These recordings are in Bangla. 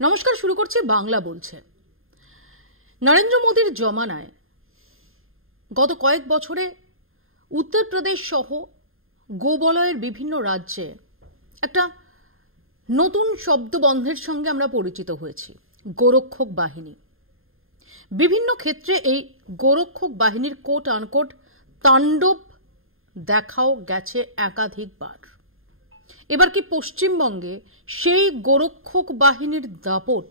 নমস্কার, শুরু করছি বাংলা বলছে। নরেন্দ্র মোদীর জমানায় গত কয়েক বছরে উত্তরপ্রদেশ সহ গোবলয়ের বিভিন্ন রাজ্যে একটা নতুন শব্দবন্ধের সঙ্গে আমরা পরিচিত হয়েছি, গোরক্ষক বাহিনী। বিভিন্ন ক্ষেত্রে এই গোরক্ষক বাহিনীর কোট আনকোট তাণ্ডব দেখাও গেছে একাধিকবার। এবার কি পশ্চিমবঙ্গে সেই গোরক্ষক বাহিনীর দাপট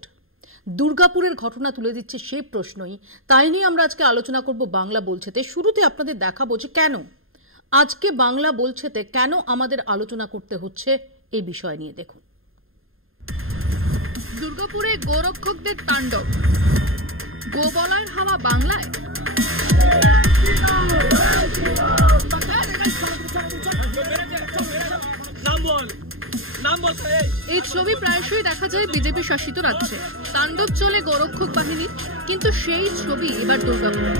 দুর্গাপুরের ঘটনা তুলে দিচ্ছে, সেই প্রশ্নই তাই নিয়ে আমরা আজকে আলোচনা করব বাংলা বলছেতে। শুরুতে আপনাদের দেখাবো যে কেন আজকে বাংলা বলছেতে কেন আমাদের আলোচনা করতে হচ্ছে এই বিষয় নিয়ে। দেখুন, দুর্গাপুরে গোরক্ষকদের তাণ্ডব, গোবলয়ের হাওয়া বাংলায়। এই ছবি প্রায়শই দেখা যায় বিজেপি শাসিত রাজ্যে। তাণ্ডব চলে গোরক্ষক বাহিনীর, কিন্তু সেই ছবি এবার দুর্গাপুরে।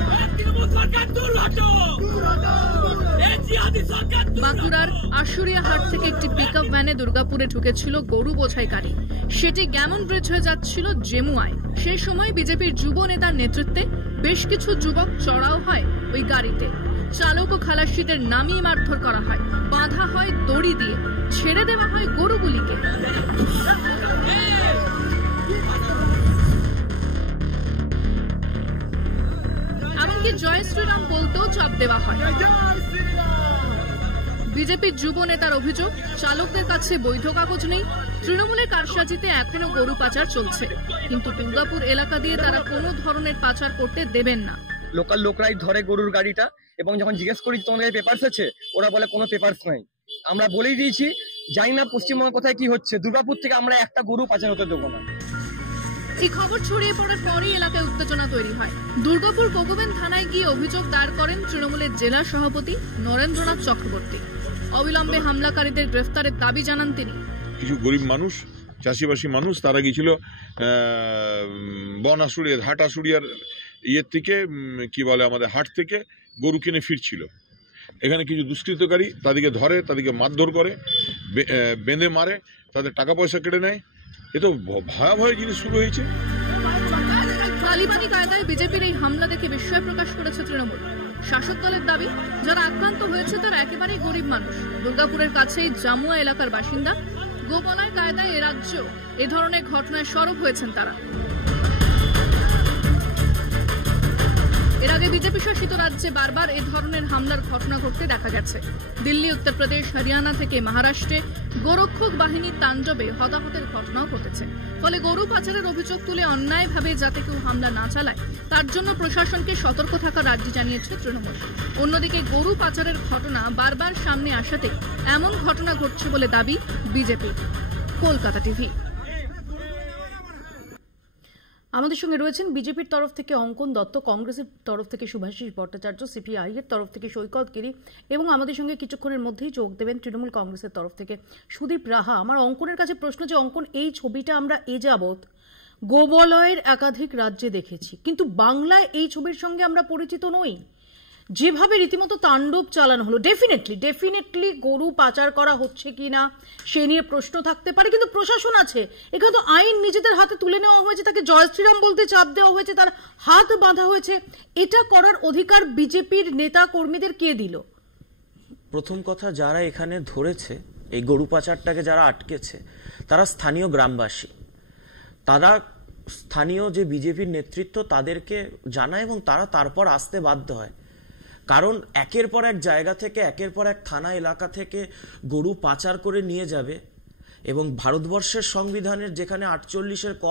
বাঁকুড়ার আশুরিয়া হাট থেকে একটি পিকআপ ভ্যানে দুর্গাপুরে ঢুকেছিল গরু বোঝাই গাড়ি। সেটি গ্যামন ব্রিজ হয়ে যাচ্ছিল জেমুয়ায়। সেই সময় বিজেপির যুব নেতার নেতৃত্বে বেশ কিছু যুবক চড়াও হয় ওই গাড়িতে। চালক ও খালাসিদের নামিয়ে মারধর করা হয়, বাঁধা হয় দড়ি দিয়ে, ছেড়ে দেওয়া হয় গরুগুলিকে। এমনকি জয় শ্রীরাম বলতেও চাপ দেওয়া হয়। বিজেপির যুব নেতার অভিযোগ, চালকদের কাছে বৈধ কাগজ নেই। তৃণমূলের কারসাজিতে এখনো গরু পাচার চলছে, কিন্তু দুর্গাপুর এলাকা দিয়ে তারা কোনো ধরনের পাচার করতে দেবেন না। লোকাল লোকরাই ধরে গরুর গাড়িটা, এবং যখন জিজ্ঞেস করি তোমাদের পেপারস আছে, ওরা বলে কোনো পেপারস নাই। আমরা বলেই দিয়েছি, জানি না পশ্চিমবঙ্গ কোথায় কি হচ্ছে, দুর্গাপুর থেকে আমরা একটা গরু পাচার হতে দেবো না। এই খবর ছড়িয়ে পড়ার পরই এলাকায় উত্তেজনা তৈরি হয়। দুর্গাপুর কোকোবেন থানায় গিয়ে অভিযোগ দায়ের করেন তৃণমূলের জেলা সভাপতি নরেন্দ্রনাথ চক্রবর্তী। অবিলম্বে হামলাকারীদের গ্রেফতারের দাবি জানান তিনি। কিছু গরিব মানুষ, চাষিবাসী মানুষ, তারা গিয়েছিল হাট আশুরিয়ার ইয়ের থেকে, কি বলে আমাদের হাট থেকে গরু কিনে ফিরছিল। এখানে কিছু দুষ্কৃতকারী তাদেরকে ধরে, তাদেরকে মারধর করে, বেঁধে মারে, তাদের টাকা পয়সা কেটে নেয়। এ তো ভয়াবহ জিনিস শুরু হয়েছে। তালিবানি কায়দায় বিজেপির এই হামলা দেখে বিস্ময় প্রকাশ করেছে তৃণমূল। শাসক দলের দাবি, যারা আক্রান্ত হয়েছে তারা একেবারেই গরিব মানুষ। দুর্গাপুরের কাছেই জামুয়া এলাকার বাসিন্দা। গোবলয় কায়দায় এ রাজ্য এ ধরনের ঘটনায় সরব হয়েছেন তারা। এর আগে বিজেপি শাসিত রাজ্যে বারবার এ ধরনের হামলার ঘটনা ঘটতে দেখা গেছে। দিল্লি, উত্তরপ্রদেশ, হরিয়ানা থেকে মহারাষ্ট্রে গোরক্ষক বাহিনীর তাণ্ডবে হতাহতের ঘটনাও ঘটেছে। ফলে গরু পাচারের অভিযোগ তুলে অন্যায়ভাবে যাতে কেউ হামলা না চালায়, তার জন্য প্রশাসনকে সতর্ক থাকার আর্জি জানিয়েছে তৃণমূল। অন্যদিকে গরু পাচারের ঘটনা বারবার সামনে আসাতে এমন ঘটনা ঘটছে বলে দাবি বিজেপি। কলকাতা টিভি। আমাদের সঙ্গে রয়েছেন বিজেপির তরফ থেকে অঙ্কন দত্ত, কংগ্রেসের তরফ থেকে সুভাষিস ভট্টাচার্য, সিপিআই এর তরফ থেকে সৈকত গিরি, এবং আমাদের সঙ্গে কিছুক্ষণের মধ্যেই যোগ দেবেন তৃণমূল কংগ্রেসের তরফ থেকে সুদীপ রাহা। আমার অঙ্কনের কাছে প্রশ্ন যে, অঙ্কন, এই ছবিটা আমরা এ যাবৎ গোবলয়ের একাধিক রাজ্যে দেখেছি, কিন্তু বাংলায় এই ছবির সঙ্গে আমরা পরিচিত নই। যেভাবে রীতিমতো তাণ্ডব চালানো হলো, ডেফিনেটলি গরু পাচার করা হচ্ছে কিনা সে নিয়ে প্রশ্ন থাকতে পারে, কিন্তু প্রশাসন আছে। এখানে তো আইন নিজেদের হাতে তুলে নেওয়া হয়েছে, তাকে জয় শ্রীরাম বলতে চাপ দেওয়া হয়েছে, তার হাত বাঁধা হয়েছে। এটা করার অধিকার বিজেপির নেতা কর্মীদের কে দিল? প্রথম কথা, যারা এখানে ধরেছে, এই গরু পাচারটাকে যারা আটকেছে, তারা স্থানীয় গ্রামবাসী। তারা স্থানীয় যে বিজেপির নেতৃত্ব তাদেরকে জানায়, এবং তারা তারপর আসতে বাধ্য হয়। কারণ একের পর এক জায়গা থেকে, একের পর এক থানা এলাকা থেকে গরু পাচার করে নিয়ে যাবে, এবং ভারতবর্ষের সংবিধানের যেখানে 48-এর ক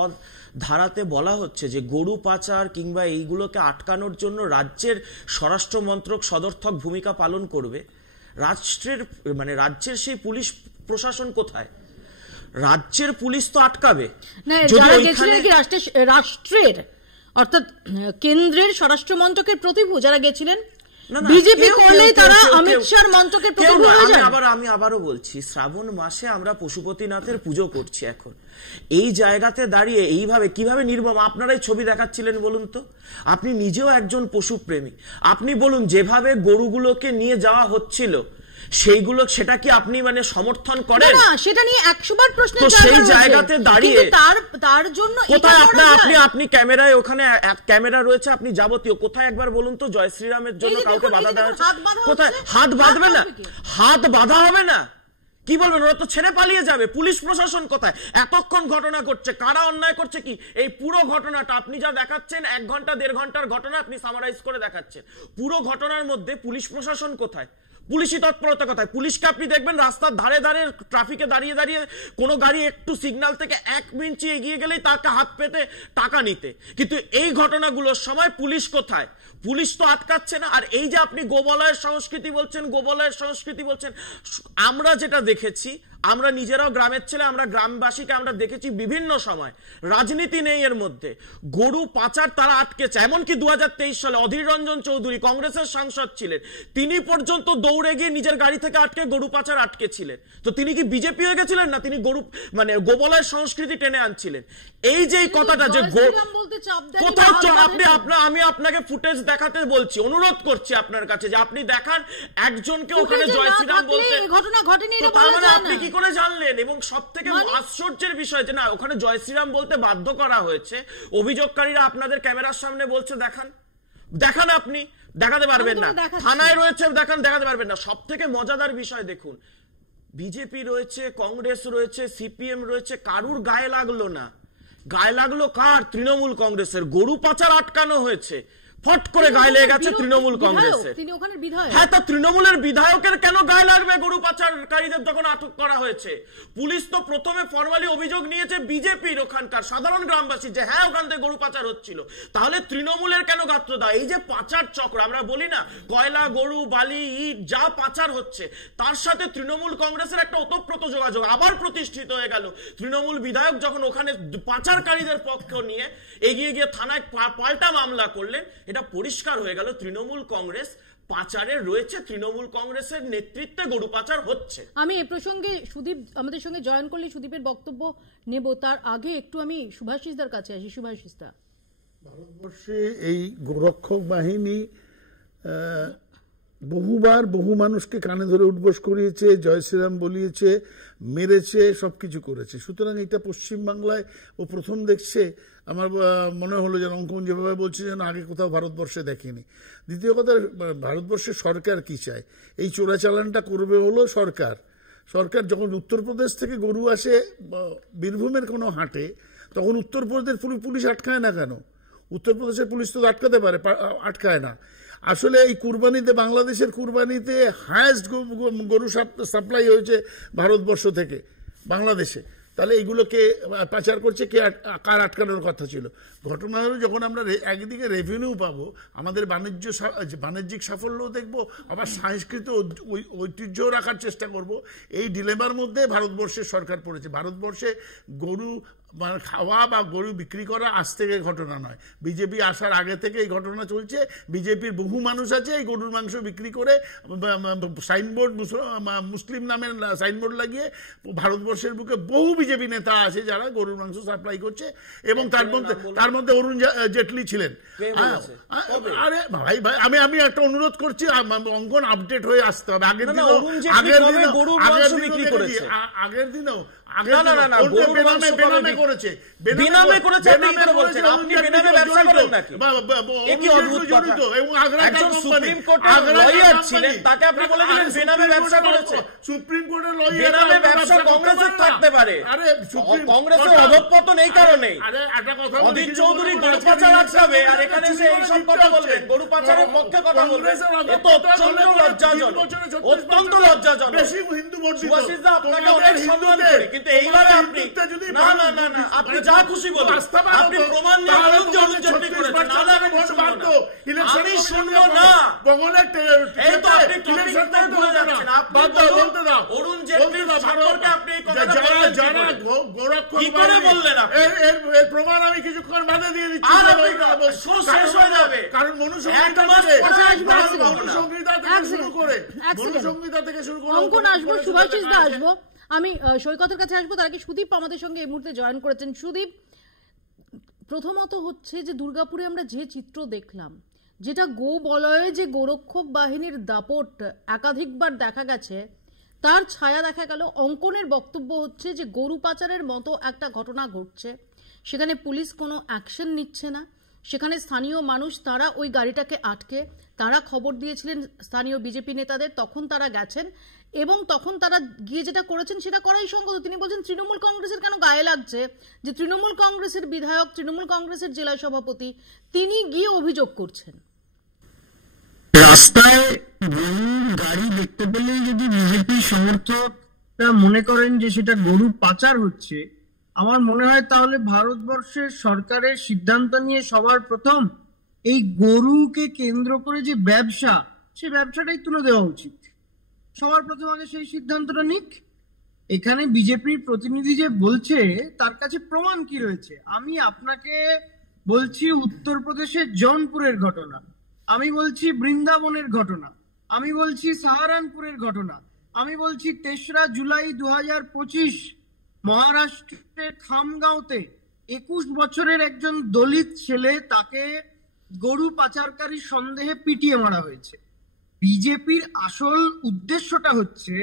ধারাতে বলা হচ্ছে যে গরু পাচার কিংবা এইগুলোকে আটকানোর জন্য রাজ্যের স্বরাষ্ট্র মন্ত্রক সদর্থক ভূমিকা পালন করবে, রাজ্যের সেই পুলিশ প্রশাসন কোথায়? রাজ্যের পুলিশ তো আটকাবে। রাষ্ট্রের অর্থাৎ কেন্দ্রের স্বরাষ্ট্র মন্ত্রকের প্রতিভূ যারা গেছিলেন, বিজেপি করলে তারা অমিত শাহর মন্ত্রকের প্রতিভূ হয়ে যায়। আমি আবারও বলছি, শ্রাবণ মাসে আমরা পশুপতিনাথের পুজো করছি। এখন এই জায়গাতে দাঁড়িয়ে এইভাবে কিভাবে নির্মম আপনারাই ছবি দেখাচ্ছিলেন বলুন তো? আপনি নিজেও একজন পশুপ্রেমী, আপনি বলুন যেভাবে গরুগুলোকে নিয়ে যাওয়া হচ্ছিল, সেইগুলো, সেটা কি আপনি মানে সমর্থন না করেন? না, সেটা নিয়ে 100 বার প্রশ্নের তো জায়গা সেই রয়েছে। জায়গাতে দাঁড়িয়ে কিন্তু তার জন্য এটা কোথায় করা যায়? আপনি ক্যামেরায়, ওখানে ক্যামেরা রয়েছে, আপনি যাবতীয় কোথায় একবার বলুন তো জয় শ্রীরামের জন্য এই যে কাউকে দেখুন, বাধা এই যে দেওয়া দেখুন, হচ্ছে? হাত বাঁধা কোথায় হচ্ছে। হাত বাঁধবে না? হাত বাঁধবে কে? হাত বাঁধা হবে না? কি বলবেন, ওরা তো ছেড়ে পালিয়ে যাবে। পুলিশ প্রশাসন কোথায়? এতক্ষণ ঘটনা করছে, কারা অন্যায় করছে কি? এই পুরো ঘটনাটা আপনি যা দেখাচ্ছেন 1 ঘন্টা 1.5 ঘন্টার ঘটনা আপনি সামারাইজ করে দেখাচ্ছেন। পুরো ঘটনার মধ্যে পুলিশ প্রশাসন কোথায়? পুলিশি তৎপরতা কোথায়? পুলিশকে আপনি দেখবেন রাস্তার ধারে ধারে ট্রাফিকে দাঁড়িয়ে দাঁড়িয়ে কোনো গাড়ি একটু সিগন্যাল থেকে 1 ইঞ্চি এগিয়ে গেলেই তাকে হাত পেতে টাকা নিতে। কিন্তু এই ঘটনাগুলোর সময় পুলিশ কোথায়? পুলিশ তো আটকাচ্ছে না। আর এই যে আপনি গোবলয়ের সংস্কৃতি বলছেন, গোবলয়ের সংস্কৃতি বলছেন, আমরা যেটা দেখেছি, আমরা নিজেরাও গ্রামের ছেলে, আমরা গ্রামবাসীকে আমরা দেখেছি বিভিন্ন সময়, রাজনীতি নেই এর মধ্যে, গরু পাচার তারা আটকেছে। এমনকি 2023 সালে অধীর রঞ্জন চৌধুরী কংগ্রেসের সাংসদ ছিলেন, তিনি পর্যন্ত দৌড়ে গিয়ে নিজের গাড়ি থেকে আটকে গরু পাচার আটকেছিলেন। তো তিনি কি বিজেপি হয়ে গেছিলেন না? তিনি গরু মানে গোবলয়ের সংস্কৃতি টেনে আনছিলেন। এই যে এই কথাটা যে কোথায় আমি আপনাকে ফুটেজ দেখাতে বলছি, অনুরোধ করছি আপনার কাছে যে আপনি দেখান একজনকে ওখানে জয় শ্রীরাম বলতে। ঘটনা ঘটেনি, এটা তার বলা মানে যায় আপনি না। কি করে জানলেন? এবং সবথেকে আশ্চর্যের বিষয় যে না, ওখানে জয় শ্রীরাম বলতে বাধ্য করা হয়েছে। অভিযোগকারীরা আপনাদের ক্যামেরার সামনে বলছে দেখান, আপনি দেখাতে পারবেন না। থানায় রয়েছে, দেখাতে পারবেন না। সবথেকে মজাদার বিষয় দেখুন, বিজেপি রয়েছে, কংগ্রেস রয়েছে, সিপিএম রয়েছে, কারুর গায়ে লাগলো না। গায়ে লাগলো কার? তৃণমূল কংগ্রেসের। গরু পাচার আটকানো হয়েছে, ফট করে গায়ে লেগে গেছে তৃণমূল কংগ্রেসের। তিনি ওখানে বিধায়ক। হ্যাঁ, তা তৃণমূলের বিধায়কের কেন গায়ে লাগবে গরু পাচারকারীদের যখন আটক করা হয়েছে? পুলিশ তো প্রথমে ফরমালি অভিযোগ নিয়েছে বিজেপির ওখানকার সাধারণ গ্রামবাসী যে হ্যাঁ ওখান থেকে গরু পাচার হচ্ছিল। তাহলে তৃণমূলের কেন গাত্র দাও? এই যে পাচার চক্র, আমরা বলি না কয়লা, গরু, বালি, ইট যা পাচার হচ্ছে, তার সাথে তৃণমূল কংগ্রেসের একটা ওতপ্রোত যোগাযোগ আবার প্রতিষ্ঠিত হয়ে গেল। তৃণমূল বিধায়ক যখন ওখানে পাচারকারীদের পক্ষ নিয়ে এগিয়ে গিয়ে থানায় পাল্টা মামলা করলেন, এটা পরিষ্কার হয়ে গেল তৃণমূল কংগ্রেস পাচারে রয়েছে, তৃণমূল কংগ্রেসের নেতৃত্বে গরু পাচার হচ্ছে। আমি এ প্রসঙ্গে সুদীপ আমাদের সঙ্গে জয়েন করলে সুদীপের বক্তব্য নেব, তার আগে একটু আমি শুভাশিসদার কাছে আসি। শুভাশিসদা, ভারতবর্ষে এই গোরক্ষক বাহিনী বহুবার বহু মানুষকে কানে ধরে উঠবোস করিয়েছে, জয় শ্রীরাম বলিয়েছে, মেরেছে, সবকিছু করেছে। সুতরাং এটা পশ্চিমবাংলায় ও প্রথম দেখছে। আমার মনে হলো যেন অঙ্কন যেভাবে বলছে যেন আগে কোথাও ভারতবর্ষে দেখেনি। দ্বিতীয় কথা, ভারতবর্ষের সরকার কি চায়? এই চোরাচালানটা করবে হলো সরকার। যখন উত্তরপ্রদেশ থেকে গরু আসে বীরভূমের কোনো হাটে, তখন উত্তরপ্রদেশের পুলিশ আটকায় না কেন? উত্তরপ্রদেশের পুলিশ তো আটকাতে পারে, আটকায় না। আসলে এই কুরবানিতে, বাংলাদেশের কুরবানিতে হায়েস্ট গরু সাপ্লাই হয়েছে ভারতবর্ষ থেকে বাংলাদেশে। তাহলে এইগুলোকে পাচার করছে কে? কার আটকানোর কথা ছিল? ঘটনা হলো যখন আমরা একদিকে রেভিনিউ পাবো, আমাদের বাণিজ্যিক সাফল্যও দেখবো, আবার সাংস্কৃতিক ঐতিহ্যও রাখার চেষ্টা করব। এই ডিলেমার মধ্যে ভারতবর্ষের সরকার পড়েছে। ভারতবর্ষে গরু খাওয়া বা গরু বিক্রি করা আজ থেকে ঘটনা নয়, বিজেপি আসার আগে থেকে এই ঘটনা চলছে। বিজেপির বহু মানুষ আছে এই গরুর মাংস বিক্রি করে সাইনবোর্ড, মুসলিম নামের সাইনবোর্ড লাগিয়ে ভারতবর্ষের বুকে বহু বিজেপি নেতা আছে যারা গরুর মাংস সাপ্লাই করছে। এবং তার মধ্যে অরুণ জেটলি ছিলেন। আরে ভাই আমি একটা অনুরোধ করছি, অঙ্কন আপডেট হয়ে আসতে হবে। আগের দিনেও বেনামে করেছে। সুপ্রিম কোর্টের লয়ার কংগ্রেসের থাকতে পারে, কংগ্রেসের অধঃপতন এই কারণে। অধীর চৌধুরী গরু পাচার আটকাবে আর এখানে এসে এইসব কথা বলবেন, গরু পাচারের পক্ষে কথা বলবেন, অত্যন্ত লজ্জাজনক। সুভাষিসদা, আপনাকে অনেক সম্মান করি, কিন্তু এইভাবে আপনি না না না না আপনি যা খুশি বলুন, আপনি প্রমাণ নিয়ে বলুন যে অরুণ জেটলি করেছেন। আমি শুনবো না। এই তো আপনি টপিক থেকে ভুলে যাচ্ছেন। আপনি অরুণ জেটলির সম্পর্কে আপনি এই কথাটা কি করে বললেন? এর প্রমাণ আমি কিছুক্ষণ বাদে দিয়ে দিচ্ছি। শেষ হয়ে যাবে, কারণ মনুসংহিতা থেকে শুরু করে অঙ্কন আসবো, শুভাশিসদা আসবো, আমি সৈকতের কাছে আসবো। তার আগে সুদীপ আমাদের সঙ্গে এই মুহূর্তে জয়েন করেছেন। সুদীপ, প্রথমত হচ্ছে যে দুর্গাপুরে আমরা যে চিত্র দেখলাম, যেটা গো বলয়ে যে গোরক্ষক বাহিনীর দাপট একাধিকবার দেখা গেছে, তার ছায়া দেখা গেল। অঙ্কনের বক্তব্য হচ্ছে যে গরু পাচারের মতো একটা ঘটনা ঘটছে, সেখানে পুলিশ কোনো অ্যাকশন নিচ্ছে না। সেখানে স্থানীয় মানুষ তারা ওই গাড়িটাকে আটকে তারা খবর দিয়েছিলেন স্থানীয় বিজেপি নেতাদের, তখন তারা গেছেন এবং তখন তারা গিয়ে যেটা করেছেন সেটা করাই সঙ্গত। তিনি বলছেন তৃণমূল কংগ্রেসের কেন গায়ে লাগছে যে তৃণমূল কংগ্রেসের বিধায়ক, তৃণমূল কংগ্রেসের জেলা সভাপতি তিনি গিয়ে অভিযোগ করছেন। রাস্তায় গরুর গাড়ি দেখতে পেলেই যদি বিজেপি সমর্থকরা মনে করেন যে সেটা গরু পাচার হচ্ছে, আমার মনে হয় তাহলে ভারতবর্ষের সরকারের সিদ্ধান্ত নিয়ে সবার প্রথম এই গরুকে কেন্দ্র করে যে ব্যবসা, সেই ব্যবসাটাই তুলে দেওয়া উচিত। সবার প্রথম আগে সেই সিদ্ধান্তটা নিক। এখানে বিজেপির প্রতিনিধি যে বলছে তার কাছে প্রমাণ কি রয়েছে? আমি আপনাকে বলছি উত্তরপ্রদেশের জৌনপুরের ঘটনা, আমি বলছি বৃন্দাবনের ঘটনা, আমি বলছি সাহারানপুরের ঘটনা, আমি বলছি ৩রা জুলাই ২০২৫ মহারাষ্ট্রের খামগাঁওতে ২১ বছরের একজন দলিত ছেলে, তাকে গরু পাচারকারী সন্দেহে পিটিয়ে মারা হয়েছে। বিজেপির আসল উদ্দেশ্যটা হচ্ছে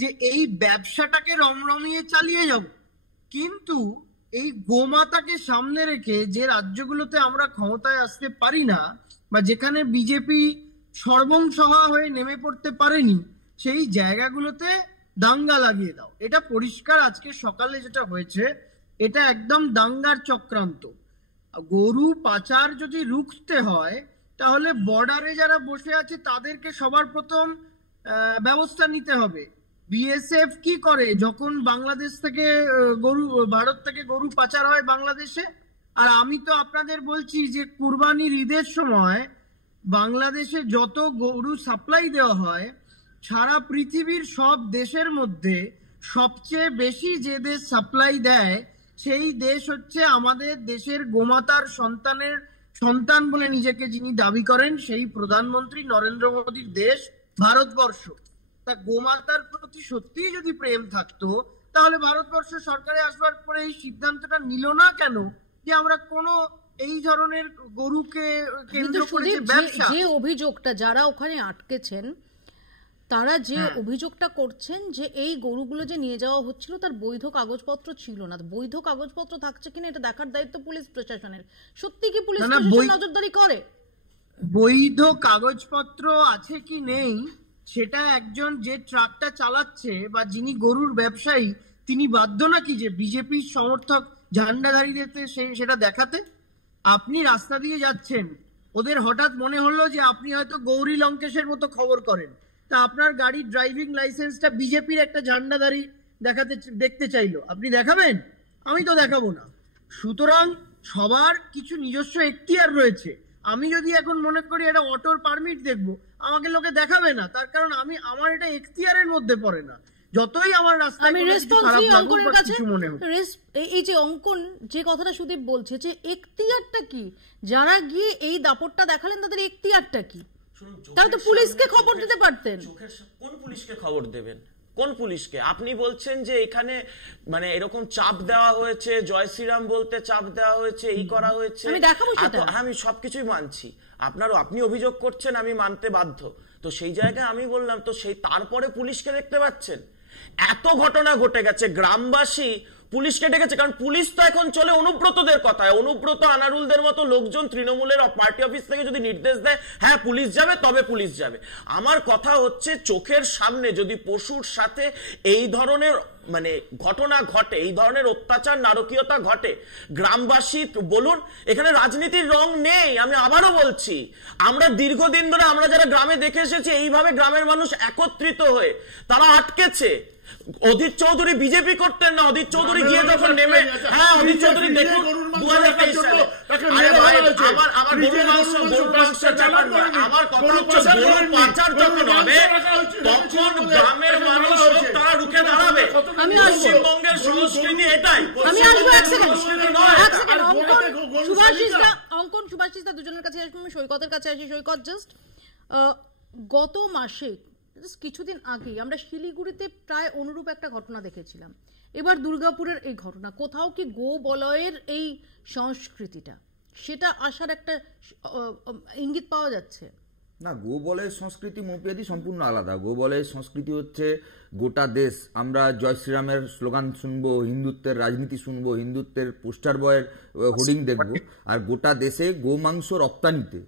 যে এই ব্যবসাটাকে রমরমিয়ে চালিয়ে যাব, কিন্তু এই গোমাতাকে সামনে রেখে যে রাজ্যগুলোতে আমরা ক্ষমতায় আসতে পারি না বা যেখানে বিজেপি সর্বংসহা হয়ে নেমে পড়তে পারেনি, সেই জায়গাগুলোতে দাঙ্গা লাগিয়ে দাও। এটা পরিষ্কার আজকে সকালে যেটা হয়েছে, এটা একদম দাঙ্গার চক্রান্ত। গরু পাচার যদি রুখতে হয় তাহলে বর্ডারে যারা বসে আছে তাদেরকে সবার প্রথম ব্যবস্থা নিতে হবে। বিএসএফ কি করে যখন বাংলাদেশ থেকে ভারত থেকে গরু পাচার হয় বাংলাদেশে? আর আমি তো আপনাদের বলছি যে কুরবানির ঈদের সময় বাংলাদেশে যত গরু সাপ্লাই দেওয়া হয়, সারা পৃথিবীর সব দেশের মধ্যে সবচেয়ে বেশি যে দেশ সাপ্লাই দেয় সেই দেশ হচ্ছে আমাদের দেশের গোমাতার সন্তান বলে নিজেকে যিনি দাবি করেন, সেই প্রধানমন্ত্রী নরেন্দ্র মোদীর দেশ ভারতবর্ষ। তা গোমাতার প্রতি সত্যিই যদি প্রেম থাকতো তাহলে ভারতবর্ষ সরকারে আসবার পরে এই সিদ্ধান্তটা নিল না কেন যে আমরা কোনো এই ধরনের গরুকে কেন্দ্র করে যে ব্যবসা, যে অভিযোগটা যারা ওখানে আটকেছেন তারা যে অভিযোগটা করছেন যে এই গরুগুলো যে নিয়ে যাওয়া হচ্ছিল তার বৈধ কাগজপত্র ছিল না। বৈধ কাগজপত্র থাকছে কিনা এটা দেখার দায়িত্ব পুলিশ প্রশাসনের। সত্যি কি পুলিশ প্রশাসন নজরদারি করে? বৈধ কাগজপত্র আছে কি নেই সেটা একজন যে ট্রাকটা চালাচ্ছে বা যিনি গরুর ব্যবসায়ী তিনি বাধ্য নাকি যে বিজেপির সমর্থক ঝান্ডাধারীদের সেটা দেখাতে? আপনি রাস্তা দিয়ে যাচ্ছেন, ওদের হঠাৎ মনে হলো যে আপনি হয়তো গৌরী লঙ্কেশের মতো খবর করেন, তা আপনার গাড়ির ড্রাইভিং লাইসেন্সটা বিজেপির একটা ঝান্ডাধারী দেখতে চাইলো, আপনি দেখাবেন? আমি তো দেখাবো না। সুতরাং সবার কিছু নিজস্ব এখতিয়ার রয়েছে। আমি যদি এখন মনে করি এটা অটোর পারমিট দেখবো, আমাকে লোকে দেখাবে না, তার কারণ আমার এটা এখতিয়ারের মধ্যে পড়ে না। যতই আমার রাস্তায় আমি রেসপন্সি অঙ্কনের কাছে এই যে অঙ্কন যে কথাটা সুদীপ বলছে যে এখতিয়ারটা কি, যারা গিয়ে এই দাপটটা দেখালেন তাদের এখতিয়ারটা কি? তারা তো পুলিশকে খবর দিতে পারতেন। কোন পুলিশকে খবর দেবেন? কোন পুলিশকে? আপনি বলছেন যে এখানে মানে এরকম চাপ দেওয়া হয়েছে, জয় শ্রীরাম বলতে চাপ দেওয়া হয়েছে, এই করা হয়েছে, আমি দেখাবো সেটা। আমি সবকিছুই মানছি, আপনি অভিযোগ করছেন, আমি মানতে বাধ্য। তো সেই জায়গায় আমি বললাম তো সেই তারপরে পুলিশকে দেখতে পাচ্ছেন? এত ঘটনা ঘটে গেছে, গ্রামবাসী পুলিশকে ডেকেছে, কারণ পুলিশ তো এখন চলে অনুব্রতদের কথায়। অনুব্রত আনারুলদের মতো লোকজন তৃণমূলের পার্টি অফিস থেকে যদি নির্দেশ দেয় হ্যাঁ পুলিশ যাবে, তবে পুলিশ যাবে। আমার কথা হচ্ছে চোখের সামনে যদি পশুর সাথে এই ধরনের মানে ঘটনা ঘটে, এই ধরনের অত্যাচার নারকীয়তা ঘটে, গ্রামবাসী বলুন, এখানে রাজনীতির রং নেই। আমি আবারও বলছি, আমরা দীর্ঘদিন ধরে আমরা যারা গ্রামে দেখে এসেছি এইভাবে গ্রামের মানুষ একত্রিত হয়ে তারা আটকেছে। অধীর চৌধুরী বিজেপি করতেন না, অধীর চৌধুরী গিয়ে যখন নেমে, হ্যাঁ অধীর চৌধুরী দেখুন 2023 সালে আমার গরুর মাংস ব্যাপার নয়, আমার কথা হচ্ছে গরুর পাচার যখন হবে তখন গ্রামের মানুষ তারা রুখে দাঁড়াবে। পশ্চিমবঙ্গের সংস্কৃতি এটাই। আমি আসবো এক সেকেন্ড, অঙ্কন সুভাষিসদা দুজনের কাছে আসবো। আমি সৈকতের কাছে আসি। সৈকত, জাস্ট গত মাসে কিছুদিন আগে আমরা শিলিগুড়িতে প্রায় অনুরূপ একটা ঘটনা দেখেছিলাম। এবার দুর্গাপুরের এই ঘটনা, কোথাও কি গো বলয়ের এই সংস্কৃতিটা সেটা আসার একটা ইঙ্গিত পাওয়া যাচ্ছে? না, গোবলের সংস্কৃতি মৌপিয়াদি সম্পূর্ণ আলাদা। গোবলের সংস্কৃতি হচ্ছে গোটা দেশ আমরা জয় শ্রীরামের স্লোগান শুনবো, হিন্দুত্বের রাজনীতি শুনবো, হিন্দুত্বের পোস্টার বয়ের হোর্ডিং দেখবো, আর গোটা দেশে গোমাংস রপ্তানিতে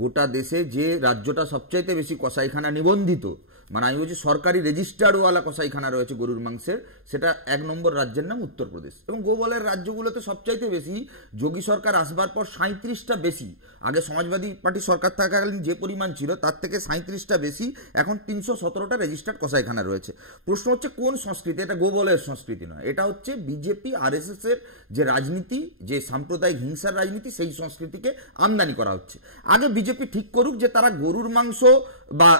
গোটা দেশে যে রাজ্যটা সবচাইতে বেশি কসাইখানা নিবন্ধিত, মানে আমি বলছি সরকারি রেজিস্টার্ডওয়ালা কসাইখানা রয়েছে গরুর মাংসের, সেটা 1 নম্বর রাজ্যের নাম উত্তরপ্রদেশ। এবং গোবলের রাজ্যগুলোতে সবচাইতে বেশি, যোগী সরকার আসবার পর 37টা বেশি, আগে সমাজবাদী পার্টি সরকার থাকাকালীন যে পরিমাণ ছিল তার থেকে 37টা বেশি, এখন 317টা রেজিস্টার্ড কসাইখানা রয়েছে। প্রশ্ন হচ্ছে কোন সংস্কৃতি? এটা গোবলের সংস্কৃতি নয়, এটা হচ্ছে বিজেপি RSS এর যে রাজনীতি, যে সাম্প্রদায়িক হিংসার রাজনীতি, সেই সংস্কৃতিকে আমদানি করা হচ্ছে। আগে বিজেপি ঠিক করুক যে তারা গরুর মাংস বা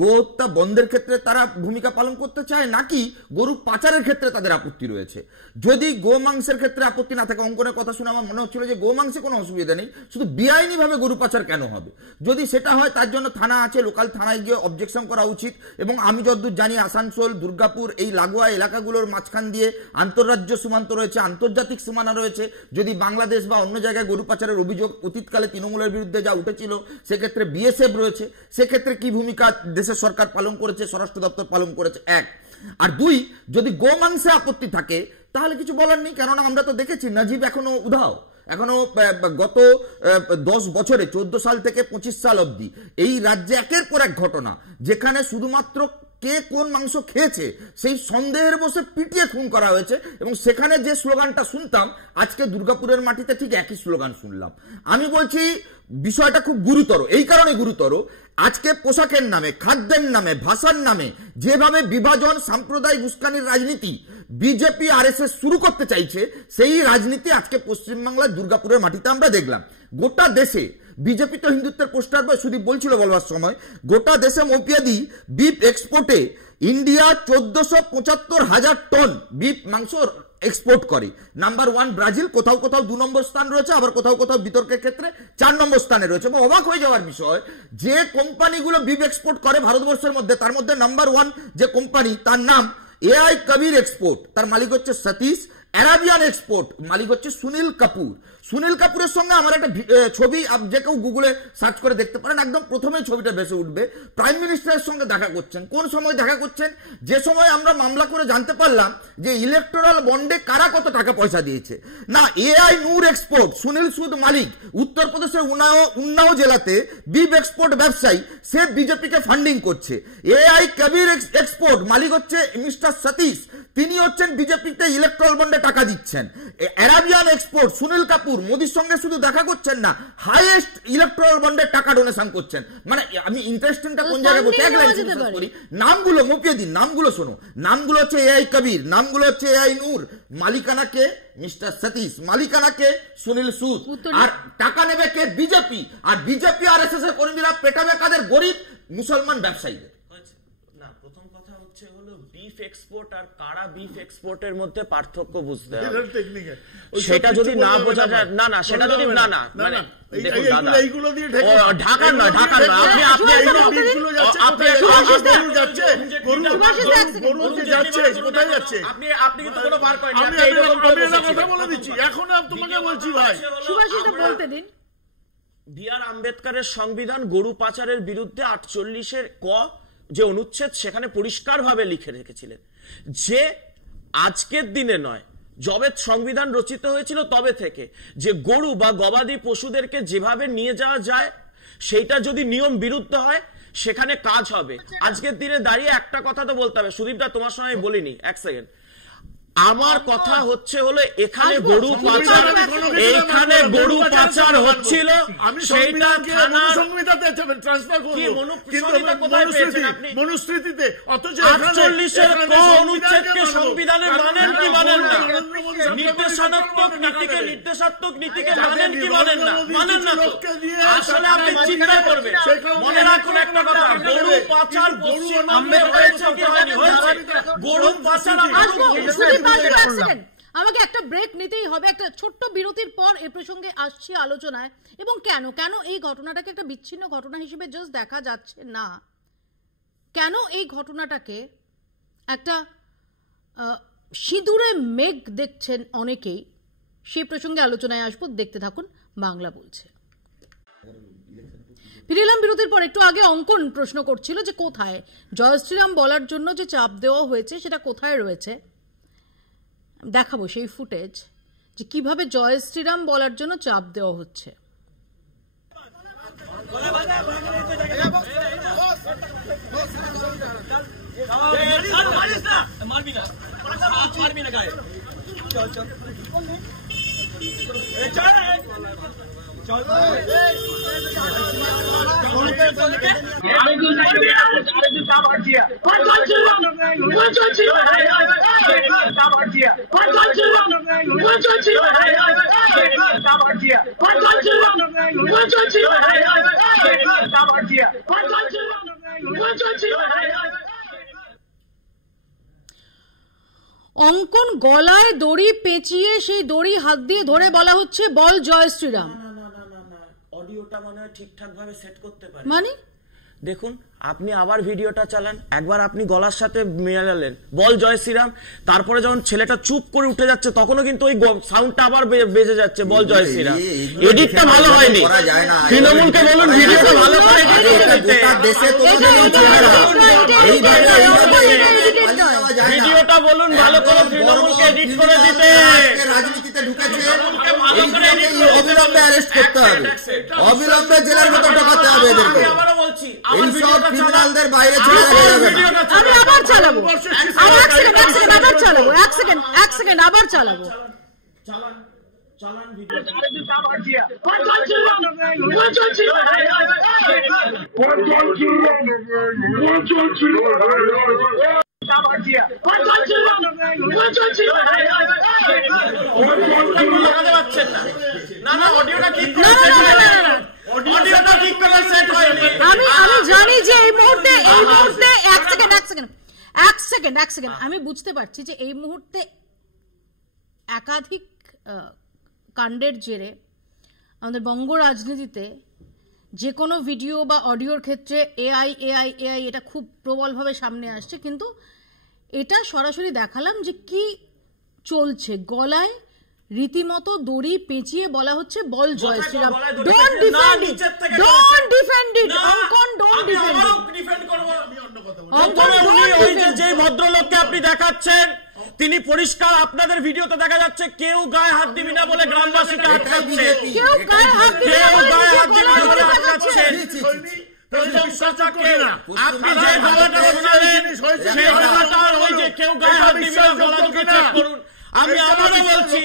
গো হত্যা বন্ধের ক্ষেত্রে তারা ভূমিকা পালন করতে চায়, নাকি গরু পাচারের ক্ষেত্রে তাদের আপত্তি রয়েছে। যদি গো মাংসের ক্ষেত্রে আপত্তি না থাকে, অঙ্কনের কথা শুনে আমার মনে হচ্ছিল যে গো মাংসে কোনো অসুবিধা নেই, শুধু বেআইনিভাবে গরু পাচার কেন হবে? যদি সেটা হয় তার জন্য থানা আছে, লোকাল থানায় গিয়ে অবজেকশন করা উচিত। এবং আমি যতদূর জানি আসানসোল, দুর্গাপুর, এই লাগোয়া এলাকাগুলোর মাঝখান দিয়ে আন্তঃরাজ্য সীমান্ত রয়েছে, আন্তর্জাতিক সীমানা রয়েছে। যদি বাংলাদেশ বা অন্য জায়গায় গরু পাচারের অভিযোগ অতীতকালে তৃণমূলের বিরুদ্ধে যা উঠেছিল, সেক্ষেত্রে BSF রয়েছে, সেক্ষেত্রে কি ভূমিকা দেশের সরকার পালন করেছে, স্বরাষ্ট্র দপ্তর পালন করেছে, 1। আর 2, যদি গো মাংসে আপত্তি থাকে তাহলে কিছু বলার নেই, কেননা আমরা তো দেখেছি নজিব এখনো উধাও। এখনো গত 10 বছরে 14 সাল থেকে 25 সাল অবধি এই রাজ্যে একের পর এক ঘটনা, যেখানে শুধুমাত্র কে কোন মাংস খেয়েছে সেই সন্দেহের বসে পিটিয়ে খুন করা হয়েছে। এবং সেখানে যে স্লোগানটা শুনতাম, আজকে দুর্গাপুরের মাটিতে ঠিক একই স্লোগান শুনলাম। আমি বলছি বিষয়টা খুব গুরুতর। এই কারণে গুরুতর, আজকে পোশাকের নামে, খাদ্যের নামে, ভাষার নামে যেভাবে বিভাজন, সাম্প্রদায়িক উস্কানির রাজনীতি বিজেপি RSS শুরু করতে চাইছে, সেই রাজনীতি আজকে পশ্চিমবাংলার দুর্গাপুরের মাটিতে আমরা দেখলাম। গোটা দেশে বিজেপি তো হিন্দুত্বের পোস্টার বয় সুদীপ বলছিল বলবার সময়, গোটা দেশে মৌপিয়াদি বিফ এক্সপোর্টে ইন্ডিয়া 1475,000 টন বিফ মাংস এক্সপোর্ট করে। নাম্বার 1 ব্রাজিল, কোথাও কোথাও 2 নম্বর স্থান রয়েছে, আবার কোথাও কোথাও বিতর্কের ক্ষেত্রে 4 নম্বর স্থানে রয়েছে। এবং অবাক হয়ে যাওয়ার বিষয়, যে কোম্পানিগুলো বিফ এক্সপোর্ট করে ভারতবর্ষের মধ্যে, তার মধ্যে নাম্বার 1 যে কোম্পানি, তার নাম AI কবির এক্সপোর্ট, তার মালিক হচ্ছে সতীশ। অ্যারাবিয়ান এক্সপোর্ট, মালিক হচ্ছে সুনীল কাপুর। সুনীল কাপুরের সঙ্গে আমার একটা ছবি, যে কেউ গুগলে সার্চ করে দেখতে পারেন, একদম প্রথমেই ছবিটা ভেসে উঠবে। প্রাইম মিনিস্টারের সঙ্গে দেখা করছেন। কোন সময় দেখা করছেন? যে সময় আমরা মামলা করে জানতে পারলাম যে ইলেকটোরাল বন্ডে কারা কত টাকা পয়সা দিয়েছে। না, AI নূর এক্সপোর্ট, সুনীল সুদ মালিক, উত্তরপ্রদেশের উন্নাও জেলাতে বিফ এক্সপোর্ট ব্যবসায়ী, সে বিজেপিকে ফান্ডিং করছে। AI কবির এক্সপোর্ট মালিক হচ্ছে মিস্টার সতীশ, তিনি হচ্ছেন বিজেপিতে ইলেকট্রাল বন্ডে টাকা দিচ্ছেন। অ্যারাবিয়ান এক্সপোর্ট সুনীল কাপুর মোদির সঙ্গে শুধু দেখা করছেন না, হাইয়েস্ট ইলেকট্রাল বন্ডে টাকা ডোনেশন করছেন। মানে আমি ইন্টারেস্টিংটা কোন জায়গায় বলছি, এক লাইন শেষ করি। নামগুলো মুপিয়ে দিন, নামগুলো শোনো। নামগুলো হচ্ছে AI কবির, নামগুলো হচ্ছে AI নূর, মালিকানা কে মিস্টার সতীশ, মালিকানা কে সুনীল সুদ, আর টাকা নেবে কে বিজেপি। আর বিজেপি RSS এর কর্মীরা পেটাবে কাদের? গরিব মুসলমান ব্যবসায়ীদের। প্রথম কথা হচ্ছে হলো বিফ এক্সপোর্ট আর কারা বিফ এক্সপোর্টের মধ্যে পার্থক্য বুঝতে হবে। সেটা যদি না বোঝা যায়, না সেটা যদি না মানে দেখুন দাদা, এইগুলো দিয়ে ঢাকার নয়, ঢাকার নয়, আপনি কিন্তু কোনো বার করেন। আমি একটা কথা বলে দিচ্ছি, এখন তোমাকে বলছি ভাই, সুভাষিতা বলতে দিন। B.R. আম্বেদকরের সংবিধান গরু পাচারের বিরুদ্ধে 48-এর ক যে অনুচ্ছেদ, সেখানে পরিষ্কারভাবে লিখে রেখেছিলেন যে আজকের দিনে নয়, যবে সংবিধান রচিত হয়েছিল তবে থেকে যে গরু বা গবাদি পশুদেরকে যেভাবে নিয়ে যাওয়া যায়, সেইটা যদি নিয়ম বিরুদ্ধ হয় সেখানে কাজ হবে। আজকের দিনে দাঁড়িয়ে একটা কথা তো বলতে হবে, সুদীপদা তোমার সঙ্গে বলিনি, এক সেকেন্ড। আমার কথা হচ্ছে হলো এখানে গরু পাচার, এইখানে গরু পাচার হচ্ছিল, সেইটা থানার ট্রান্সফার করব, কিন্তু মনুস্মৃতিতে, অথচ 48-এর ক অনুচ্ছেদকে সংবিধানে মানেন কি মানেন না? নির্দেশাত্মক নীতিকে মানেন কি মানেন না? মানেন না তো। আসলে আপনি চিন্তা করবেন, মনে রাখুন একটা কথা, গরু পাচার পশ্চিমবঙ্গে হয়েছে কি হয়নি? হয়েছে। গরু পাচার আমাকে একটা ব্রেক নিতেই হবে, একটা ছোট্ট বিরতির পর এ প্রসঙ্গে আসছি আলোচনায়। এবং কেন এই ঘটনাটাকে একটা বিচ্ছিন্ন ঘটনা হিসেবে জাস্ট দেখা যাচ্ছে না, কেন এই ঘটনাটাকে একটা সিঁদুরে মেঘ দেখছেন অনেকেই, সেই প্রসঙ্গে আলোচনায় আসবো। দেখতে থাকুন বাংলা বলছে। ফিরে এলাম বিরতির পর। একটু আগে অঙ্কন প্রশ্ন করছিল যে কোথায় জয় শ্রীরাম বলার জন্য যে চাপ দেওয়া হয়েছে সেটা কোথায় রয়েছে। দেখাবো সেই ফুটেজ যে কিভাবে জয় শ্রীরাম বলার জন্য চাপ দেওয়া হচ্ছে। অঙ্কন গলায় দড়ি পেঁচিয়ে সেই দড়ি হাত দিয়ে ধরে বলা হচ্ছে বল জয় শ্রীরাম। অডিওটা মনে হয় ঠিকঠাক ভাবে সেট করতে পারে। মানে দেখুন, আপনি আবার ভিডিওটা চালান, একবার আপনি গলার সাথে মেলালেন বল জয় শ্রীরাম, তারপরে যখন ছেলেটা চুপ করে উঠে যাচ্ছে তখনও কিন্তু ওই সাউন্ডটা আবার বেজে যাচ্ছে বল জয় শ্রীরাম। এডিটটা ভালো হয়নি, তৃণমূলকে বলুন ভিডিওটা ভালো করে ভিডিওটা বলুন ভালো করে তৃণমূলকে এডিট করে দিতে। রাজনীতিতে ঢুকেছে, অবিলম্বে অ্যারেস্ট করতে হবে, অবিলম্বে জেলার মতো ঢোকাতে হবে এদেরকে। আবারও বলছি, এইসব ক্রিমিনালদের বাইরে ছেড়ে দেওয়া যাবে না। আমি আবার চালাবো, এক সেকেন্ড আবার চালাবো, এক সেকেন্ড আবার চালাবো। চালান ভিডিও। আমি জানি যে এই মুহূর্তে এক সেকেন্ড আমি বুঝতে পারছি যে এই মুহূর্তে একাধিক কাণ্ডের জেরে আমাদের বঙ্গ রাজনীতিতে যে কোনো ভিডিও বা অডিওর ক্ষেত্রে এআই এটা খুব প্রবলভাবে সামনে আসছে, কিন্তু এটা সরাসরি দেখালাম যে কি চলছে। গলায় রীতিমতো দড়ি পেঁচিয়ে বলা হচ্ছে বল জয় শ্রীরাম। ডোন্ট ডিফেন্ড ইট অঙ্কন, ডোন্ট ডিফেন্ড ইট। যে ভদ্রলোককে আপনি দেখাচ্ছেন তিনি পরিষ্কার, আপনাদের ভিডিওতে দেখা যাচ্ছে কেউ গায়ে হাত দিবি না বলে গ্রামবাসীকে আটকাচ্ছে, কেউ গায়ে হাত দিবি না বলে আটকাচ্ছে। আপনি যে গলাটা শোনালেন সেই গলাটা ওই যে কেউ গায়ে হাত দিবি না গলা দুটো চেক করুন। আমি আবারও বলছি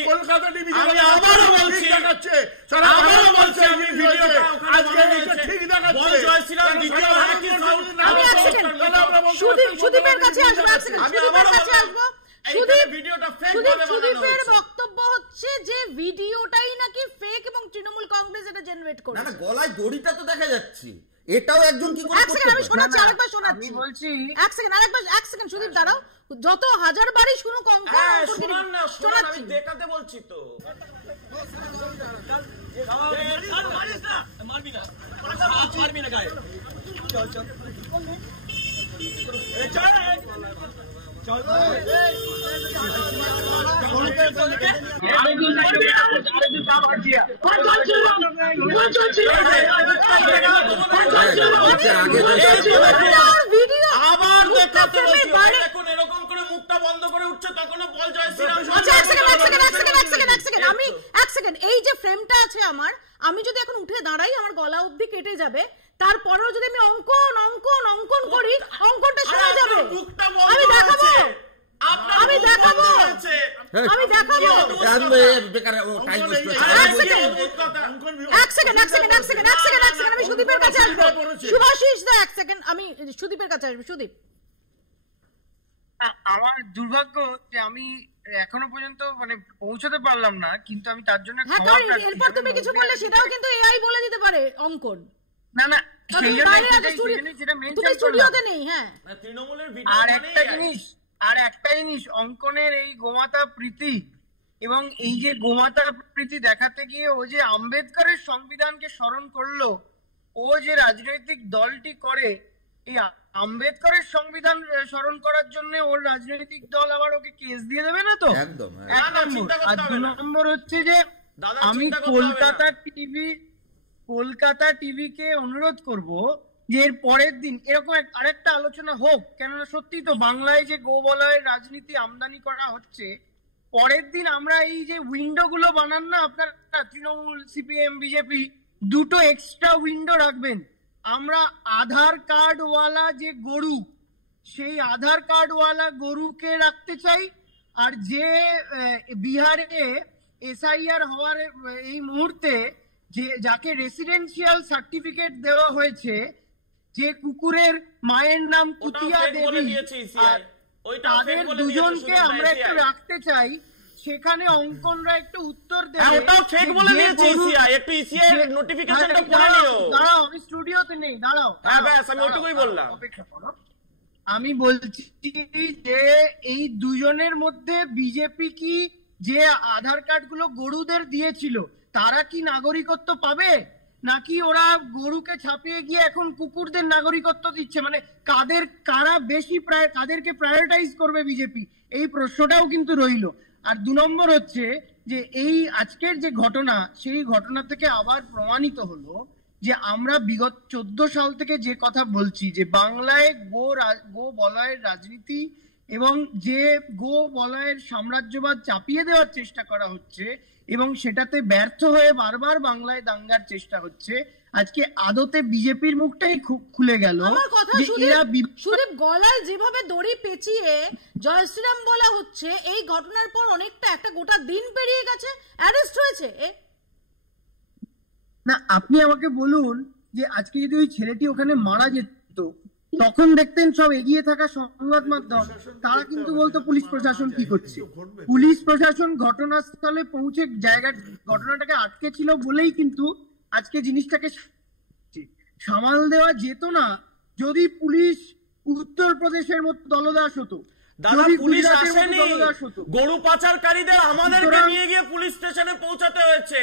আমি ভিডিওটা বল জয় শ্রীরাম দ্বিতীয় একই সাউন্ড। সুদীপের কাছে আসবো। সুদীপের বক্তব্য হচ্ছে যে ভিডিওটাই নাকি ফেক এবং তৃণমূল কংগ্রেস এটা জেনারেট করে। না, গলায় দড়িটা তো দেখা যাচ্ছে, এটাও একজন কি করে করতে আমি শোনাচ্ছি, আরেকবার শোনাচ্ছি। আমি বলছি এক সেকেন্ড সুদীপ দাঁড়াও, যত হাজার বারই শুনুক শোনান, আমি দেখাতে বলছি তো। আবার দেখাতে বলছি, এখন এরকম করে মুখটা বন্ধ করে উঠছে তখনও বল জয় শ্রীরাম। এক সেকেন্ড এই যে ফ্রেমটা আছে আমার, আমি যদি এখন উঠে দাঁড়াই আমার গলা অবধি কেটে যাবে, তারপরেও যদি আমি অঙ্কন করি অঙ্কনটা শোনা যাবে। আমি দেখাবো আমি সুদীপের কাছে আসবো। সুভাষিস দা এক সেকেন্ড, আমি সুদীপের কাছে আসবো। সুদীপ, আমার দুর্ভাগ্য যে আমি এখনো পর্যন্ত মানে পৌঁছতে পারলাম না, কিন্তু আমি তার জন্য এরপর তুমি কিছু বললে সেটাও কিন্তু এআই বলে দিতে পারে অঙ্কন। না স্টুডিওতে নেই। হ্যাঁ, আর একটা জিনিস অঙ্কনের এই গোমাতা প্রীতি এবং এই যে গোমাতা প্রীতি দেখাতে গিয়ে ও যে আম্বেদকরের সংবিধানকে স্মরণ করলো, ও যে রাজনৈতিক দলটি করে এই আম্বেদকরের সংবিধান স্মরণ করার জন্য ওর রাজনৈতিক দল আবার ওকে কেস দিয়ে দেবে না তো? একদম। আর 2 নম্বর হচ্ছে যে আমি কলকাতা টিভিকে অনুরোধ করব যে এর পরের দিন এরকম আরেকটা আলোচনা হোক, কেননা সত্যি তো বাংলায় যে গোবলয়ের রাজনীতি আমদানি করা হচ্ছে, পরের দিন আমরা এই যে উইন্ডো গুলো বানান না আপনার তৃণমূল, সিপিএম, বিজেপি, দুটো এক্সট্রা উইন্ডো রাখবেন। আমরা আধার কার্ডওয়ালা যে গরু, সেই আধার কার্ডওয়ালা গরুকে রাখতে চাই, আর যে বিহারে এসআইআর হওয়ার এই মুহূর্তে যে যাকে রেসিডেন্সিয়াল সার্টিফিকেট দেওয়া হয়েছে, যে কুকুরের মায়ের নাম কুতিয়া দেবী, তাদের দুজনকে আমরা একটু রাখতে চাই। সেখানে অঙ্কনরা একটু উত্তর দেবে। দাঁড়াও, আমি স্টুডিওতে নেই, দাঁড়াও, অপেক্ষা করো। আমি বলছি যে এই দুজনের মধ্যে বিজেপি কি যে আধার কার্ড গুলো গরুদের দিয়েছিল তারা কি নাগরিকত্ব পাবে, নাকি ওরা গরুকে ছাপিয়ে গিয়ে এখন কুকুরদের নাগরিকত্ব দিচ্ছে? মানে কারা বেশি কাদেরকে প্রায়োরিটাইজ করবে বিজেপি, এই প্রশ্নটাও কিন্তু রইল। আর 2 নম্বর হচ্ছে যে এই আজকের যে ঘটনা, সেই ঘটনা থেকে আবার প্রমাণিত হলো যে আমরা বিগত 14 সাল থেকে যে কথা বলছি যে বাংলায় গো বলয়ের রাজনীতি এবং যে গো বলয়ের সাম্রাজ্যবাদ চাপিয়ে দেওয়ার চেষ্টা করা হচ্ছে এবং সেটাতে ব্যর্থ হয়ে বারবার বাংলায় দাঙ্গার চেষ্টা হচ্ছে, আজকে আদতে বিজেপির মুখটাই খুলে গেল। সুদীপ, গলায় যেভাবে দড়ি পেঁচিয়ে জয় শ্রীরাম বলা হচ্ছে, এই ঘটনার পর অনেকটা একটা গোটা দিন পেরিয়ে গেছে, অ্যারেস্ট হয়েছে না? আপনি আমাকে বলুন যে আজকে যদি ওই ছেলেটি ওখানে মারা যেত, তখন দেখতেন সব এগিয়ে থাকা সংবাদ মাধ্যম তারা কিন্তু বলতো পুলিশ প্রশাসন কি করছে। পুলিশ প্রশাসন ঘটনাস্থলে পৌঁছে ঘটনাটাকে আটকে ছিল বলেই কিন্তু আজকে জিনিসটাকে সামাল দেওয়া যেত না যদি পুলিশ উত্তরপ্রদেশের মতো দলদাস হতো। দাদা, পুলিশ আসেনি, গরু পাচারকারীদের আমাদেরকে নিয়ে গিয়ে পুলিশ স্টেশনে পৌঁছাতে হয়েছে।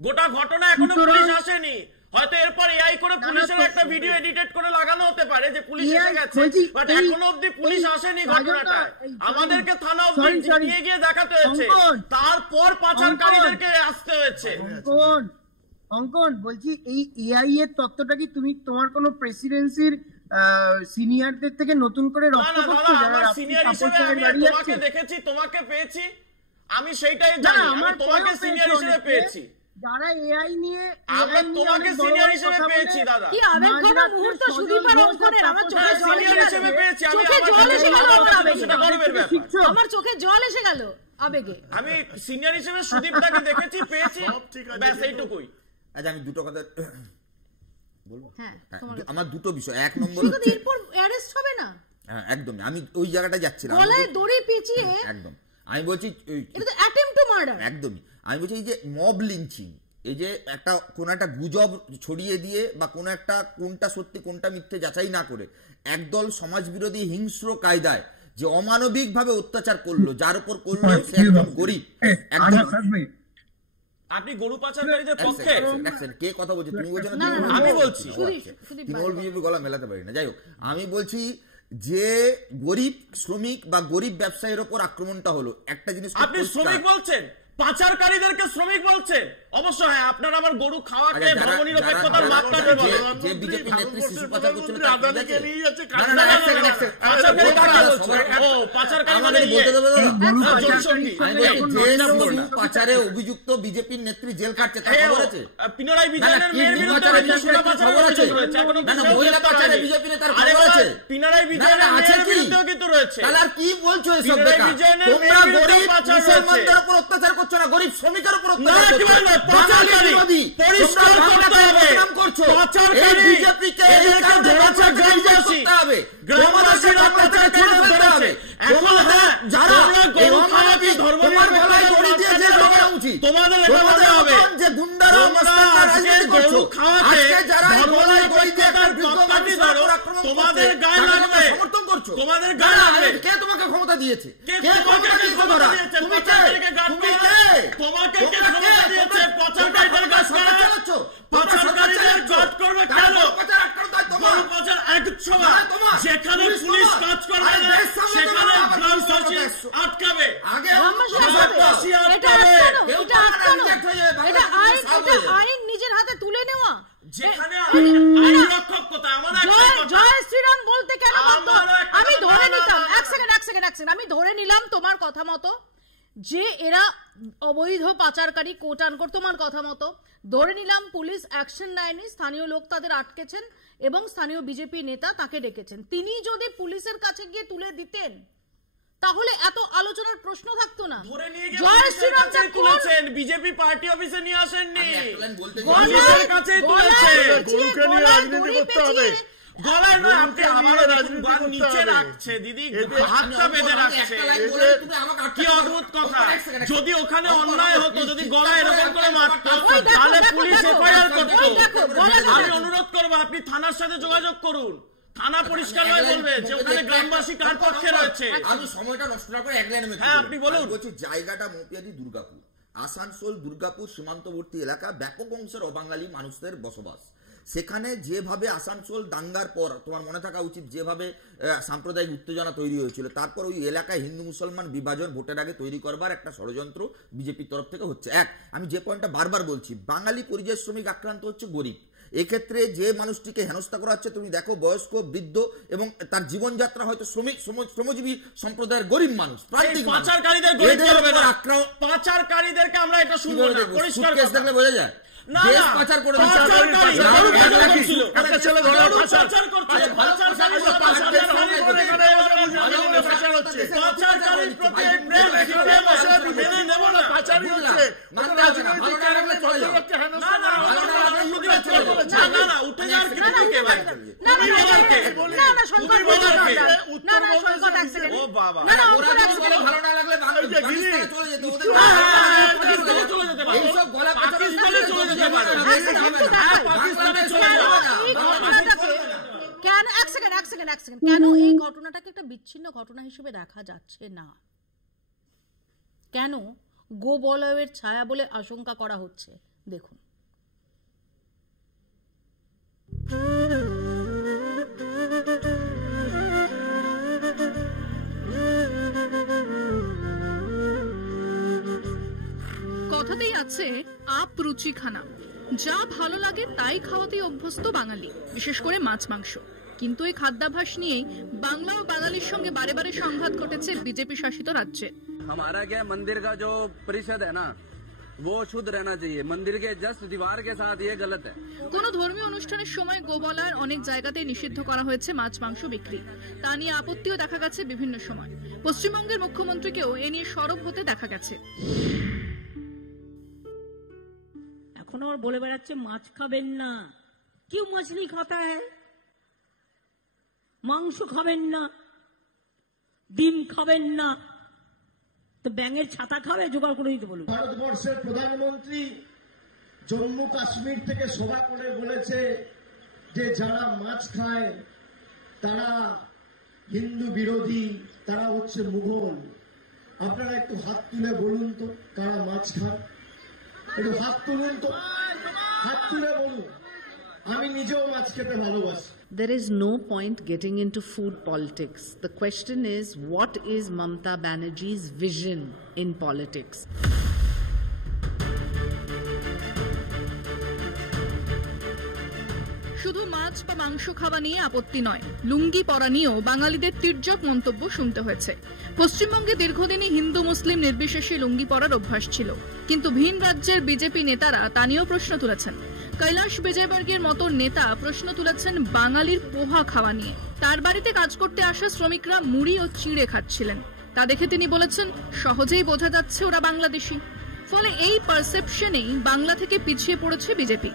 গোটা ঘটনা এখনো পুলিশ আসেনি। হয়তো এরপর এআই করে পুলিশের একটা ভিডিও এডিটেড করে লাগানো হতে পারে যে পুলিশ এসে গেছে, বাট এখনো অব্দি পুলিশ আসেনি ঘটনাটা। আমাদেরকে থানা অব্দি নিয়ে গিয়ে দেখাতে হয়েছে, তারপর পাচারকারীদেরকে আসতে হয়েছে। অঙ্কন বলছি, এই এআই এর তত্ত্বটা কি তুমি তোমার কোন প্রেসিডেন্সির সিনিয়রদের থেকে নতুন করে রপ্ত করছো? সিনিয়র হিসেবে আমি তোমাকে দেখেছি, তোমাকে পেয়েছি, আমি সেইটাই জানি, আমি তোমাকে সিনিয়র হিসেবে পেয়েছি। যারা এআই নিয়ে আমরা তোমাকে সিনিয়র হিসেবে পেয়েছি দাদা। কি আবেগঘন মুহূর্ত সুদীপ আর অঙ্কনের, আমার চোখে জল হিসেবে পেয়েছি, আমি সেটা গর্বের ব্যাপার, আমার চোখে জল এসে গেল আবেগে। আমি সিনিয়র হিসেবে সুদীপটাকে দেখেছি, পেয়েছি, ব্যাস এইটুকুই। আচ্ছা, আমি দুটো কথা বলবো। হ্যাঁ, আমার দুটো বিষয়। এক নম্বর হচ্ছে এরপর অ্যারেস্ট হবে না। হ্যাঁ, একদম আমি ওই জায়গাটা যাচ্ছিলাম। গলায় দড়ি পেঁচিয়ে একদম আমি বলছি এটা তো অ্যাটেম্পট টু মার্ডার। একদমই আমি বলছি এই যে মব লিঞ্চিং, এই যে কোন একটা গুজব ছড়িয়ে দিয়ে বা কোন একটা কোনটা সত্যি কোনটা মিথ্যে যাচাই না করে একদল সমাজ বিরোধী হিংস্র কায়দায় যে অমানবিক ভাবে অত্যাচার করলো, যার উপর করলো সে একদম গরিব। একদম আপনি গরু পাচারকারীদের পক্ষে কে কথা বলছো? তুমি বলছো না, আমি বলছি। তৃণমূল বিজেপি গলা মেলাতে পারি না। যাই হোক, আমি বলছি যে গরিব শ্রমিক বা গরিব ব্যবসায়ীর উপর আক্রমণটা হলো একটা জিনিস। আপনি শ্রমিক বলছেন, পাচারকারীদেরকে শ্রমিক বলছেন। অবশ্য হ্যাঁ, আপনারা আমার গরু খাওয়াকে ধর্মনিরপেক্ষতার মাত্রাকে বলে। যে বিজেপি নেত্রী শিশু পাচার করছিল পাচারকারী মানে পাচারে অভিযুক্ত বিজেপির নেত্রী জেল কাটছে, তার খবর আছে? পিনারাই বিজয়নের মেয়ের বিরুদ্ধে সোনা পাচারের অভিযোগ রয়েছে, এখনো মহিলা পাচারে বিজেপি নেতার খবর আছে? পিনারাই বিজয়নের মেয়ের বিরুদ্ধেও কিন্তু রয়েছে। তাহলে আর কি বলছো এসব? তোমরা গরিব মুসলমানদের উপর অত্যাচার করছো না, গরিব শ্রমিকের উপর অত্যাচার করছো। তোমাদের গায়ে কে তোমাকে ক্ষমতা দিয়েছে? যেখানে পুলিশ কাজ করবে সেখানে আটকাবে, এটা আইন নিজের হাতে তুলে নেওয়া। যেখানে আইনরক্ষক কোথায় আমাদের জয় শ্রীরাম বলতে কেন বাধ্য? আমি ধরে নিতাম এক সেকেন্ড আমি ধরে নিলাম তোমার কথা মতো যে এরা অবৈধ পাচারকারী কোট আনকোট, তোমার কথা মতো ধরে নিলাম পুলিশ অ্যাকশন নেয়নি, স্থানীয় লোক তাদের আটকেছেন এবং স্থানীয় বিজেপি নেতা তাকে ডেকেছেন। তিনি যদি পুলিশের কাছে গিয়ে তুলে দিতেন তাহলে এত আলোচনার প্রশ্ন থাকতো না। জয় শ্রীরাম তুলেছেন, বিজেপি পার্টি অফিসে নিয়ে আসেননি, পুলিশের কাছে তুলেছেন। গরুকে নিয়ে রাজনীতি করতে হবে, গলায় নয়। আপনি আমারও দেখুন নিচে রাখছে দিদি, হাতটা বেঁধে রাখছে, কি অদ্ভুত কথা। যদি ওখানে অন্যায় হতো, যদি গলায় এরকম করে মারতো তাহলে পুলিশ এফআইআর করতো। আমি অনুরোধ করবো আপনি থানার সাথে যোগাযোগ করুন, থানা পরিষ্কার হয়ে বলবে যে ওখানে গ্রামবাসী কার পক্ষে রয়েছে। আমি সময়টা নষ্ট না করে এক লাইনে হ্যাঁ আপনি বলুন। বলছি জায়গাটা মৌপিয়াদি দুর্গাপুর, আসানসোল দুর্গাপুর সীমান্তবর্তী এলাকা, ব্যাপক অংশের অবাঙালি মানুষদের বসবাস। সেখানে যেভাবে আসানসোল দাঙ্গার পর তোমার মনে থাকা উচিত যেভাবে সাম্প্রদায়িক উত্তেজনা তৈরি হয়েছিল, তারপর ওই এলাকায় হিন্দু মুসলমান বিভাজন ভোটের আগে তৈরি করবার একটা ষড়যন্ত্র বিজেপির তরফ থেকে হচ্ছে। আমি যে পয়েন্টটা বারবার বলছি, বাঙালি পরিযায়ী শ্রমিক আক্রান্ত হচ্ছে গরিব। এক্ষেত্রে যে মানুষটিকে হেনস্থা করা হচ্ছে, তুমি দেখো বয়স্ক, বৃদ্ধ এবং তার জীবনযাত্রা হয়তো শ্রমজীবী সম্প্রদায়ের গরিব মানুষ, পাচারকারীদেরকে আমরা এটা শুনবো না। পরিষ্কার দেখলে বোঝা যায় না পাচার করে কেন এই ঘটনাটাকে একটা বিচ্ছিন্ন ঘটনা হিসেবে দেখা যাচ্ছে না? কেন গোবলয়ের ছায়া বলে আশঙ্কা করা হচ্ছে? দেখুন, কথাতেই আছে আপ রুচি খানা, যা ভালো লাগে তাই খাওয়াতেই অভ্যস্ত বাঙালি, বিশেষ করে মাছ মাংস। কিন্তু এই খাদ্যাভ্যাস নিয়েই বাংলা ও বাঙালির সঙ্গে বারে বারে সংঘাত ঘটেছে বিজেপি শাসিত রাজ্যে। हमारा क्या मंदिर का जो परिषद है ना, वो शुद्ध रहना चाहिए। मंदिर के जस्ट दीवार के साथ ये गलत है। কোন ধর্মীয় অনুষ্ঠানের সময় গোবলার অনেক জায়গাতে নিষিদ্ধ করা হয়েছে মাছ মাংস বিক্রি। তা নিয়ে আপত্তিও দেখা গেছে বিভিন্ন সময়। পশ্চিমবঙ্গের মুখ্যমন্ত্রীকেও এ নিয়ে সরব হতে দেখা গেছে। এখন আর বলে বেড়াচ্ছে মাছ খাবেন না, কেউ মাছলি খাতা হ্যায়, মাংস খাবেন না, ডিম খাবেন না, তো ব্যাঙের ছাতা খাবে জোগাড় করে দিতে বলুন। ভারতবর্ষের প্রধানমন্ত্রী জম্মু কাশ্মীর থেকে সভা করে বলেছে যে যারা মাছ খায় তারা হিন্দু বিরোধী, তারা হচ্ছে মুঘল। আপনারা একটু হাত তুলে বলুন তো কারা মাছ খান, একটু হাত তুলুন তো, হাত তুলে বলুন। আমি নিজেও মাছ খেতে ভালোবাসি। There is no point getting into food politics. The question is, what is Mamata Banerjee's vision in politics? শুধু মাছ বা মাংস খাওয়া নিয়ে আপত্তি নয়, লুঙ্গি পরা নিয়েও বাঙালিদের তির্যক মন্তব্য শুনতে হয়েছে। পশ্চিমবঙ্গে দীর্ঘদিনই হিন্দু মুসলিম নির্বিশেষে লুঙ্গি পরার অভ্যাস ছিল, কিন্তু ভিন রাজ্যের বিজেপি নেতারা তা নিয়েও প্রশ্ন তুলেছেন। কৈলাশ বিজয়বর্গের মতো নেতা প্রশ্ন তুলেছেন বাঙালির পোহা খাওয়া নিয়ে। তার বাড়িতে কাজ করতে আসা শ্রমিকরা মুড়ি ও চিড়ে খাচ্ছিলেন, তা দেখে তিনি বলেছেন সহজেই বোঝা যাচ্ছে ওরা বাংলাদেশি। ফলে এই পারসেপশনেই বাংলা থেকে পিছিয়ে পড়েছে বিজেপি।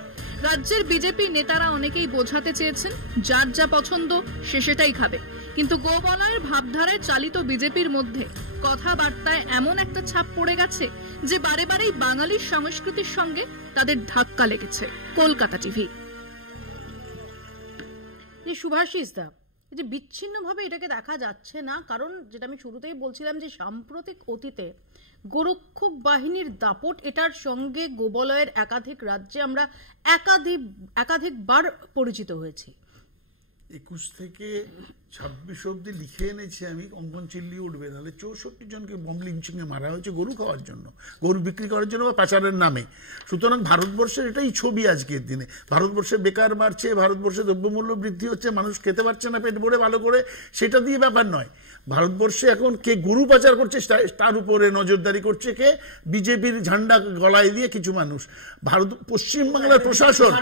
রাজ্যের বিজেপি নেতারা অনেকেই বোঝাতে চেয়েছেন যার যা পছন্দ সে সেটাই খাবে, কিন্তু গোবলয়ের ভাবধারায় চালিত বিজেপির মধ্যে কথাবার্তায় এমন একটা ছাপ পড়ে গেছে যে বারে বারেই বাঙালির সংস্কৃতির সঙ্গে তাদের ধাক্কা লেগেছে। কলকাতা টিভি। সুভাষিস দা, যে বিচ্ছিন্নভাবে এটাকে দেখা যাচ্ছে না, কারণ যেটা আমি শুরুতেই বলছিলাম যে সাম্প্রতিক অতীতে গোরক্ষক বাহিনীর দাপট, এটার সঙ্গে গোবলয়ের একাধিক রাজ্যে আমরা একাধিকবার পরিচিত হয়েছি। 21 থেকে 26 অব্দি লিখে এনেছি আমি, অঙ্কন চিল্লি উঠবে, নাহলে 64 জনকে বোম লিঞ্চিং এ মারা হয়েছে গরু খাওয়ার জন্য, গরু বিক্রি করার জন্য বা পাচারের নামে। সুতরাং ভারতবর্ষের এটাই ছবি আজকের দিনে। ভারতবর্ষে বেকার বাড়ছে, ভারতবর্ষে দ্রব্যমূল্য বৃদ্ধি হচ্ছে, মানুষ খেতে পারছে না পেট ভরে ভালো করে, সেটা দিয়ে ব্যাপার নয়। ভারতবর্ষে এখন কে গরু পাচার করছে তার উপরে নজরদারি করছে কে? বিজেপির ঝান্ডা গলায় দিয়ে কিছু মানুষ। পশ্চিমবাংলার প্রশাসন,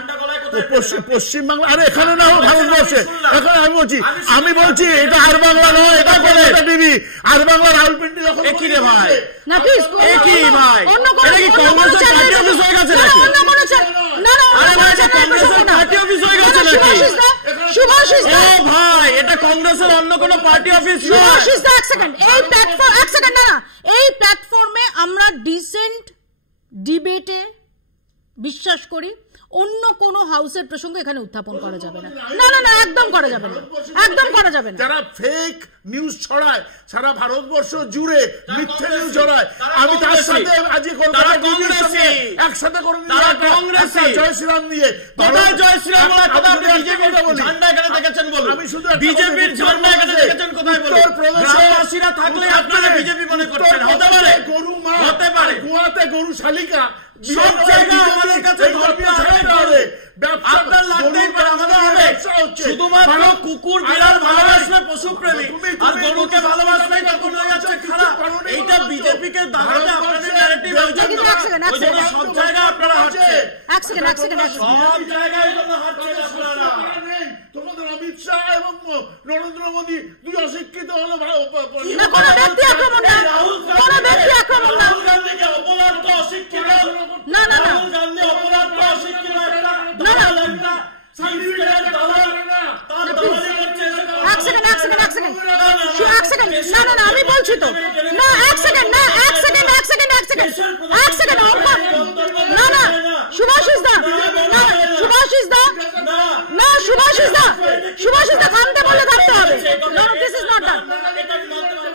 পশ্চিমবাংলা, আরে এখানে না হোক ভারতবর্ষে, এখন আমি বলছি এটা আর বাংলা নয়, এটা কলকাতা টিভি। আর বাংলা রাহুলপিন্ডি যখন কি রে ভাই, না প্লিজ কি ভাই, এটা কি কংগ্রেসের পার্টি অফিস হয়ে গেছে নাকি? আরে ভাই, এটা কংগ্রেসের পার্টি অফিস হয়ে গেছে নাকি? শুভাশিস দা, ও ভাই, এটা কংগ্রেসের অন্য কোনো পার্টি অফিস নয়। শুভাশিস দা, এক সেকেন্ড, এই প্ল্যাটফর্ম, এক সেকেন্ড, না এই প্ল্যাটফর্মে আমরা ডিসেন্ট ডিবেটে বিশ্বাস করি। অন্য কোন হাউসের প্রসঙ্গ এখানে উত্থাপন করা যাবে না। না না না, একদম করা যাবে না, একদম করা যাবে না। যারা ফেক নিউজ ছড়ায় সারা ভারতবর্ষ জুড়ে, মিথ্যে নিউজ ছড়ায়, আমি তার সাথে আজ কলকাতা কংগ্রেসে একসাথে করে জয় শ্রীরাম নিয়ে, জয় শ্রীরাম ঝান্ডা এখানে দেখেছেন বলুন, আমি শুধু বিজেপির ঝান্ডা এখানে দেখেছেন কোথায় বলুন? গ্রামবাসীরা থাকলে আপনারা বিজেপি মনে করছেন, হতে পারে গরু মা, হতে পারে গোয়াতে গরু শালিকা, সব জায়গা আমাদের কাছে আপনার লাগতেই পারে, আমাদের হবে শুধুমাত্র কুকুর বিড়াল ভালোবাসবে পশুপ্রেমী, আর গরুকে ভালোবাসবে তখন হয়ে যাচ্ছে খারাপ। এইটা বিজেপিকে দাঁড়াতে আপনাদের ন্যারেটিভ, ওই জন্য সব জায়গায় আপনারা হাঁটছে, সব জায়গায় হাঁটছেন আপনারা। তোমাদের অমিত শাহ এবং নরেন্দ্র মোদী দুই অশিক্ষিত হলো। রাহুল গান্ধীকে অপদার্থ অশিক্ষিত, রাহুল গান্ধী অপদার্থ অশিক্ষিত একটা আমি বলছি তো, না এক সেকেন্ড, না এক সেকেন্ড, এক সেকেন্ড, এক সেকেন্ড, এক সেকেন্ড, না না শুভাশিস দা, না শুভাশিস দা, না শুভাশিস দা, শুভাশিস দা থামতে বললে থামতে হবে। This is not done.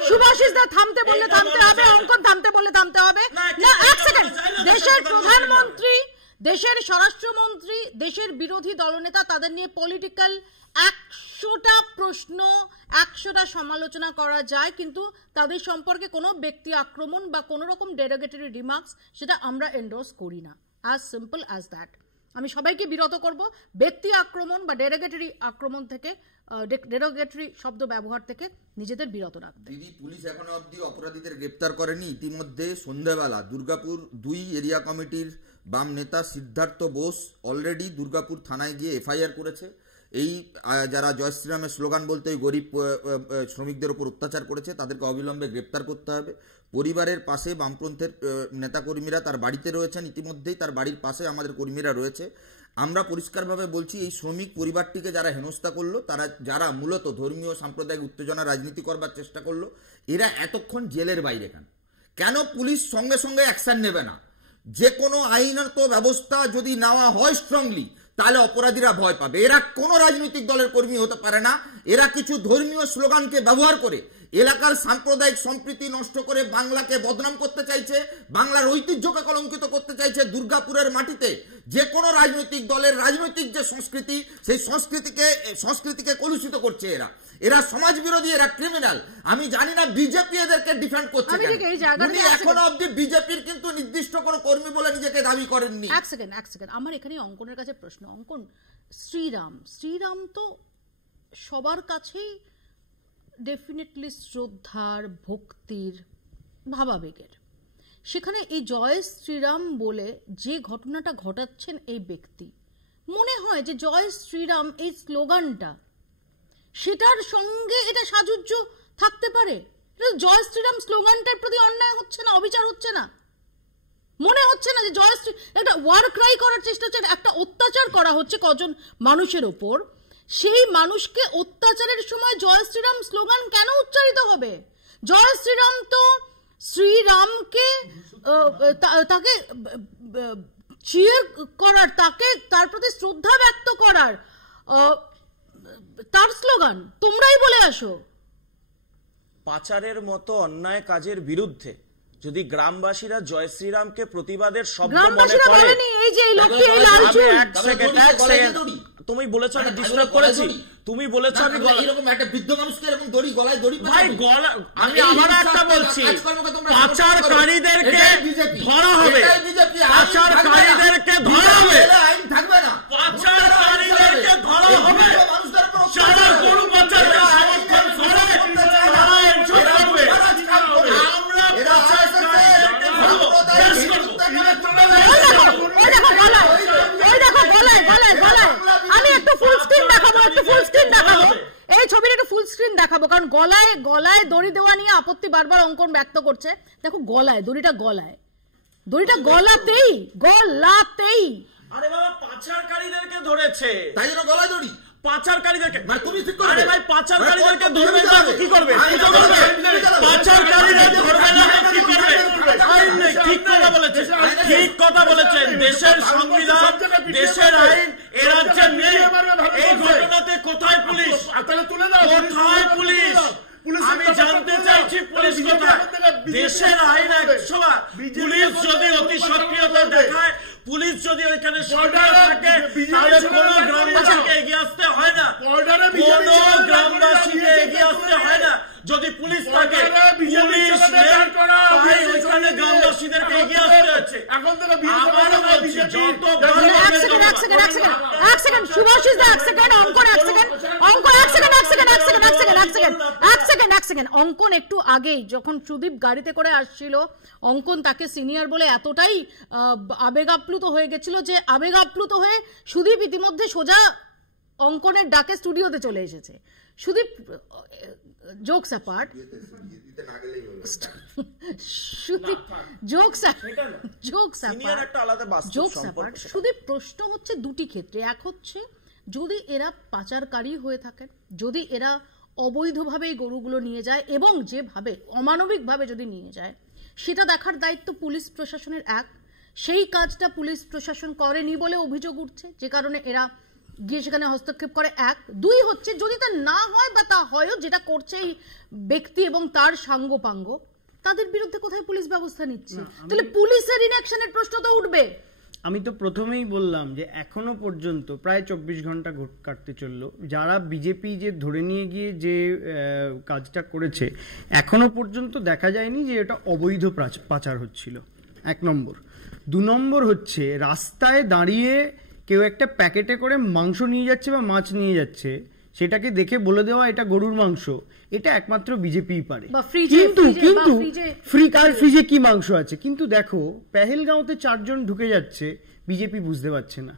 Shubhashis da থামতে বললে থামতে হবে, অঙ্কন থামতে বললে থামতে হবে। না এক সেকেন্ড, দেশের প্রধানমন্ত্রী, দেশের স্বরাষ্ট্রমন্ত্রী, দেশের বিরোধী দলনেতা, তাদের নিয়ে পলিটিক্যাল 100টা প্রশ্ন, 100টা সমালোচনা করা যায়, কিন্তু তাদের সম্পর্কে কোনো ব্যক্তি আক্রমণ বা কোনো রকম ডেরোগেটরি রিমার্কস সেটা আমরা এন্ডোর্স করি না। As simple as that. আমি সবাইকে বিরত করব ব্যক্তি আক্রমণ বা ডেরোগেটরি আক্রমণ থেকে, ডেরোগেটরি শব্দ ব্যবহার থেকে নিজেদের বিরত রাখতে। দিদি, পুলিশ এখনো অবধি অপরাধীদের গ্রেপ্তার করেনি। ইতিমধ্যে সন্ধ্যাবেলা দুর্গাপুর 2 এরিয়া কমিটির বাম নেতা সিদ্ধার্থ বোস অলরেডি দুর্গাপুর থানায় গিয়ে এফআইআর করেছে। এই যারা জয় শ্রীরামের স্লোগান বলতে ওই গরিব শ্রমিকদের উপর অত্যাচার করেছে তাদেরকে অবিলম্বে গ্রেপ্তার করতে হবে। পরিবারের পাশে বামপন্থের নেতাকর্মীরা তার বাড়িতে রয়েছেন, ইতিমধ্যেই তার বাড়ির পাশে আমাদের কর্মীরা রয়েছে। আমরা পরিষ্কারভাবে বলছি, এই শ্রমিক পরিবারটিকে যারা হেনস্থা করলো, তারা যারা মূলত ধর্মীয় সাম্প্রদায়িক উত্তেজনা রাজনীতি করবার চেষ্টা করলো, এরা এতক্ষণ জেলের বাইরে কেন পুলিশ সঙ্গে সঙ্গে অ্যাকশন নেবে না? যে কোনো আইনত ব্যবস্থা যদি নেওয়া হয় স্ট্রংলি, তাহলে অপরাধীরা ভয় পাবে। এরা কোনো রাজনৈতিক দলের কর্মী হতে পারে না। এরা কিছু ধর্মীয় স্লোগানকে ব্যবহার করে এলাকার সাম্প্রদায়িক সম্প্রীতি নষ্ট করে বাংলাকে বদনাম করতে চাইছে, বাংলার ঐতিহ্যকে কলঙ্কিত করতে চাইছে। দুর্গাপুরের মাটিতে যে কোনো রাজনৈতিক দলের রাজনৈতিক যে সংস্কৃতি, সেই সংস্কৃতিকে কলুষিত করছে এরা। এরা সমাজ বিরোধী, এরা ক্রিমিনাল। আমি জানি না বিজেপি এদেরকে ডিফেন্ড করছে। উনি এখনো অবধি বিজেপির কিন্তু নির্দিষ্ট কোনো কর্মী বলে নিজেকে দাবি করেননি। এক সেকেন্ড, আমার এখানে অঙ্কনের কাছে প্রশ্ন। অঙ্কন, শ্রীরাম তো সবার কাছেই ডেফিনেটলি শ্রদ্ধার, ভক্তির, ভাবাবেগের। সেখানে এই জয় শ্রীরাম বলে যে ঘটনাটা ঘটাচ্ছেন এই ব্যক্তি, মনে হয় যে জয় শ্রীরাম এই স্লোগানটা, সেটার সঙ্গে এটা সাযুজ্য থাকতে পারে? জয় শ্রীরাম স্লোগানটার প্রতি অন্যায় হচ্ছে না, অবিচার হচ্ছে না? মনে হচ্ছে না যে জয় শ্রী একটা ওয়ার ক্রাই করার চেষ্টা হচ্ছে, একটা অত্যাচার করা হচ্ছে কজন মানুষের ওপর, সেই মানুষকে অত্যাচারের সময় জয় শ্রীরাম স্লোগান কেন উচ্চারিত হবে? জয় শ্রীরাম তো শ্রীরামকে তাকে চিয়ার করার, তার প্রতি শ্রদ্ধা ব্যক্ত করার তার স্লোগান। তোমরাই বলে আসো। পাচারের মতো অন্যায় কাজের বিরুদ্ধে যদি গ্রামবাসীরা জয় শ্রীরামকে প্রতিবাদের শব্দ মনে গ্রামবাসীরা করে, বলেনি এই যে এই লোকটি এই লাল চুল, এক সেকেন্ড তুমি বলেছো আমি ডিস্টার্ব করেছি, তুমি বলেছো আমি এরকম একটা বৃদ্ধ মানুষকে এরকম দড়ি গলায় দড়ি ভাই গলা, আমি আবার একটা বলছি, পাচারকারীদেরকে ধরা হবে, পাচারকারীদেরকে ধরা হবে, আইন থাকবে না, পাচারকারীদেরকে ধরা হবে, যারা গরু পাচারকে সমর্থন করে তারা এনশোর করবে। আমরা পাচারকারীদেরকে ধরবো, বেশ করবো। আমি একটু ফুল স্ক্রিন দেখাবো, এই ছবিটা একটু ফুল স্ক্রিন দেখাবো, কারণ গলায় দড়ি দেওয়া নিয়ে আপত্তি বারবার অঙ্কন ব্যক্ত করছে। দেখো গলায় দড়িটা গলাতেই আরে বাবা পাচারকারীদেরকে ধরেছে, তাই জন্য গলায় দড়ি, পাচারকারীদেরকে তুমি ঠিক করবে। আরে ভাই পাচারকারীদেরকে ধরবে না কি করবে, পাচারকারীরা ধরবে না কি করবে, আইন নেই। ঠিক কথা বলেছেন, দেশের সংবিধান, দেশের আইন এ রাজ্যে নেই। এই ঘটনাতে কোথায় পুলিশ, কোথায় পুলিশ? আমি জানতে চাইছি পুলিশ কোথায়? দেশের আইন 100বার, পুলিশ যদি অতি সক্রিয়তা দেখায়, পুলিশ যদি ওইখানে সক্রিয় থাকে, তাহলে কোনো গ্রামবাসীকে এগিয়ে আসতে হয় না, কোনো গ্রামবাসীকে এগিয়ে আসতে হয় না। যদি পুলিশ থাকে, পুলিশ নেই, তাই ওইখানে গ্রামবাসীদেরকে এগিয়ে আসতে হচ্ছে। আবারও বলছি, অঙ্কন একটু আগেই যখন সুদীপ গাড়িতে করে আসছিল, অঙ্কন তাকে সিনিয়র বলে এতটাই আবেগাপ্লুত হয়ে গেছিল যে আবেগাপ্লুত হয়ে সুদীপ ইতিমধ্যে সোজা অঙ্কনের ডাকে স্টুডিওতে চলে এসেছে। সুদীপ, জোকস অ্যাপার্ট, সুদীপ প্রশ্ন হচ্ছে দুটি ক্ষেত্রে। এক হচ্ছে যদি এরা পাচারকারী হয়ে থাকেন, যদি এরা অবৈধভাবে এই গরুগুলো নিয়ে যায় এবং যেভাবে অমানবিকভাবে যদি নিয়ে যায়, সেটা দেখার দায়িত্ব পুলিশ প্রশাসনের। সেই কাজটা পুলিশ প্রশাসন করেনি বলে অভিযোগ উঠছে, যে কারণে এরা গিয়ে সেখানে হস্তক্ষেপ করে। 2 হচ্ছে যদি তা না হয় বা তা হয়ও, যেটা করছে এই ব্যক্তি এবং তার সাঙ্গপাঙ্গ, তাদের বিরুদ্ধে কোথায় পুলিশ ব্যবস্থা নিচ্ছে? তাহলে পুলিশের ইনঅ্যাকশনের প্রশ্ন তো উঠবে। আমি তো প্রথমেই বললাম যে এখনো পর্যন্ত প্রায় 24 ঘন্টা কাটতে চললো, যারা বিজেপি যে ধরে নিয়ে গিয়ে যে কাজটা করেছে, এখনো পর্যন্ত দেখা যায়নি যে এটা অবৈধ পাচার হচ্ছিল, 1 নম্বর। 2 নম্বর হচ্ছে রাস্তায় দাঁড়িয়ে কেউ একটা প্যাকেটে করে মাংস নিয়ে যাচ্ছে বা মাছ নিয়ে যাচ্ছে, সেটাকে দেখে বলে দেওয়া এটা গরুর মাংস, এটা একমাত্র বিজেপিই পারে। কিন্তু ফ্রিজে কি মাংস আছে? কিন্তু দেখো পেহেলগাঁওতে 4 জন ঢুকে যাচ্ছে, বিজেপি বুঝতে পারছে না।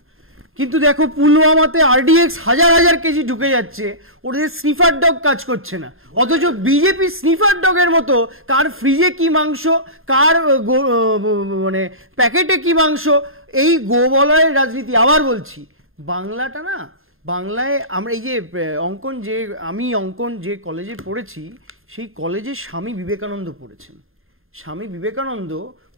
কিন্তু দেখো পুলওয়ামাতে RDX হাজার কেজি ঢুকে যাচ্ছে, ওদের স্নিফার ডগ কাজ করছে না। অথচ বিজেপি স্নিফার ডগের মতো কার ফ্রিজে কি মাংস, কার মানে প্যাকেটে কি মাংস, এই গোবলয়ের রাজনীতি। আবার বলছি, বাংলাটা না, বাংলায় আমরা এই যে অঙ্কন যে কলেজে পড়েছি, সেই কলেজে স্বামী বিবেকানন্দ পড়েছেন। স্বামী বিবেকানন্দ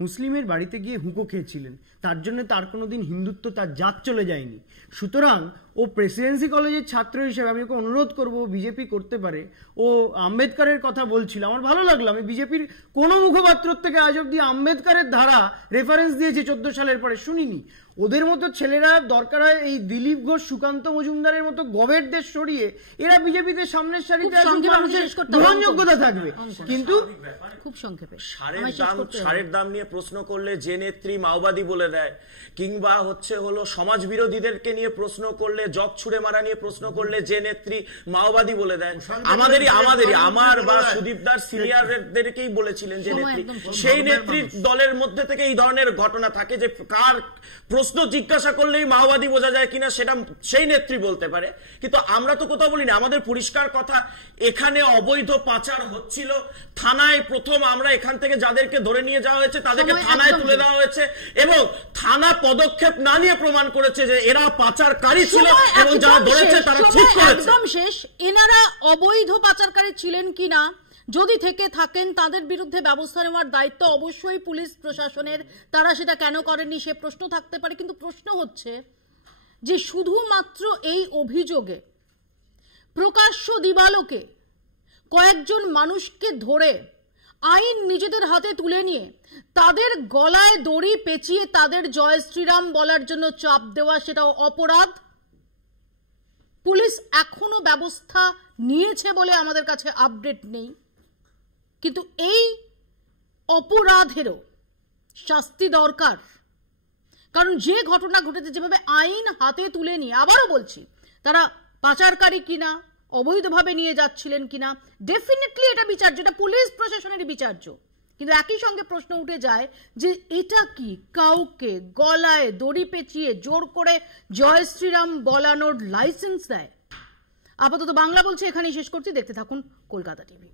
মুসলিমের বাড়িতে গিয়ে হুঁকো খেয়েছিলেন, তার জন্য তার কোনোদিন হিন্দুত্ব তার জাত চলে যায়নি। সুতরাং ও প্রেসিডেন্সি কলেজের ছাত্র হিসেবে আমি ওকে অনুরোধ করবো, বিজেপি করতে পারে। ও আম্বেদকরের কথা বলছিল, আমার ভালো লাগলো। আমি বিজেপির কোনো মুখপাত্র থেকে আজ অব্দি আম্বেদকরের ধারা রেফারেন্স দিয়েছে 14 সালের পরে শুনিনি। ওদের মতো ছেলেরা দরকার হয় এই দিলীপ ঘোষ, সুকান্ত মজুমদারের মতো গবেটদের সরিয়ে এরা বিজেপিতে সামনের সারিতে গ্রহণযোগ্যতা থাকবে। কিন্তু খুব সংক্ষেপে সারের দাম নিয়ে প্রশ্ন করলে যে নেত্রী মাওবাদী বলে দেয়, কিংবা হলো সমাজ বিরোধীদেরকে নিয়ে প্রশ্ন করলে, জগ ছুড়ে মারা নিয়ে প্রশ্ন করলে যে নেত্রী মাওবাদী বলে দেয়, আমার বা সুদীপদার সিনিয়রদেরকেই বলেছিলেন যে নেত্রী, সেই নেত্রীর দলের মধ্যে থেকে এই ধরনের ঘটনা থাকে যে কার প্রশ্ন জিজ্ঞাসা করলেই মাওবাদী বোঝা যায় কিনা সেটা সেই নেত্রী বলতে পারে। কিন্তু আমরা তো কোথাও বলি না, আমাদের পরিষ্কার কথা, এখানে অবৈধ পাচার হচ্ছিল। থানায় প্রথম আমরা এখান থেকে যাদেরকে ধরে নিয়ে যাওয়া হয়েছে তাদেরকে থানায় তুলে দেওয়া হয়েছে, এবং থানা পদক্ষেপ না নিয়ে প্রমাণ করেছে যে এরা পাচারকারী ছিল এবং যারা ধরেছে তারা ঠিক করেছে। একদম শেষ, এনারা অবৈধ পাচারকারী ছিলেন কিনা, যদি থেকে থাকেন তাদের বিরুদ্ধে ব্যবস্থা নেওয়ার দায়িত্ব অবশ্যই পুলিশ প্রশাসনের। তারা সেটা কেন করেননি সে প্রশ্ন থাকতে পারে, কিন্তু প্রশ্ন হচ্ছে যে শুধুমাত্র এই অভিযোগে প্রকাশ্য দিবালোকে কয়েকজন মানুষকে ধরে আইন নিজেদের হাতে তুলে নিয়ে তাদের গলায় দড়ি পেঁচিয়ে তাদের জয় শ্রীরাম বলার জন্য চাপ দেওয়া সেটাও অপরাধ। পুলিশ এখনো ব্যবস্থা নিয়েছে বলে আমাদের কাছে আপডেট নেই, কিন্তু এই অপরাধেরও শাস্তি দরকার। কারণ যে ঘটনা ঘটেছে, যেভাবে আইন হাতে তুলে নিয়ে, আবারও বলছি, তারা পাচারকারী কিনা, অবৈধভাবে নিয়ে যাচ্ছিলেন কিনা, ডেফিনেটলি এটা বিচার্য, এটা পুলিশ প্রশাসনের বিচার্য। কিন্তু একই সঙ্গে প্রশ্ন উঠে যায় যে এটা কি কাউকে গলায় দড়ি পেঁচিয়ে জোর করে জয় শ্রীরাম বলানোর লাইসেন্স দেয়? আপাতত বাংলা বলছি এখানেই শেষ করছি। দেখতে থাকুন কলকাতা টিভি।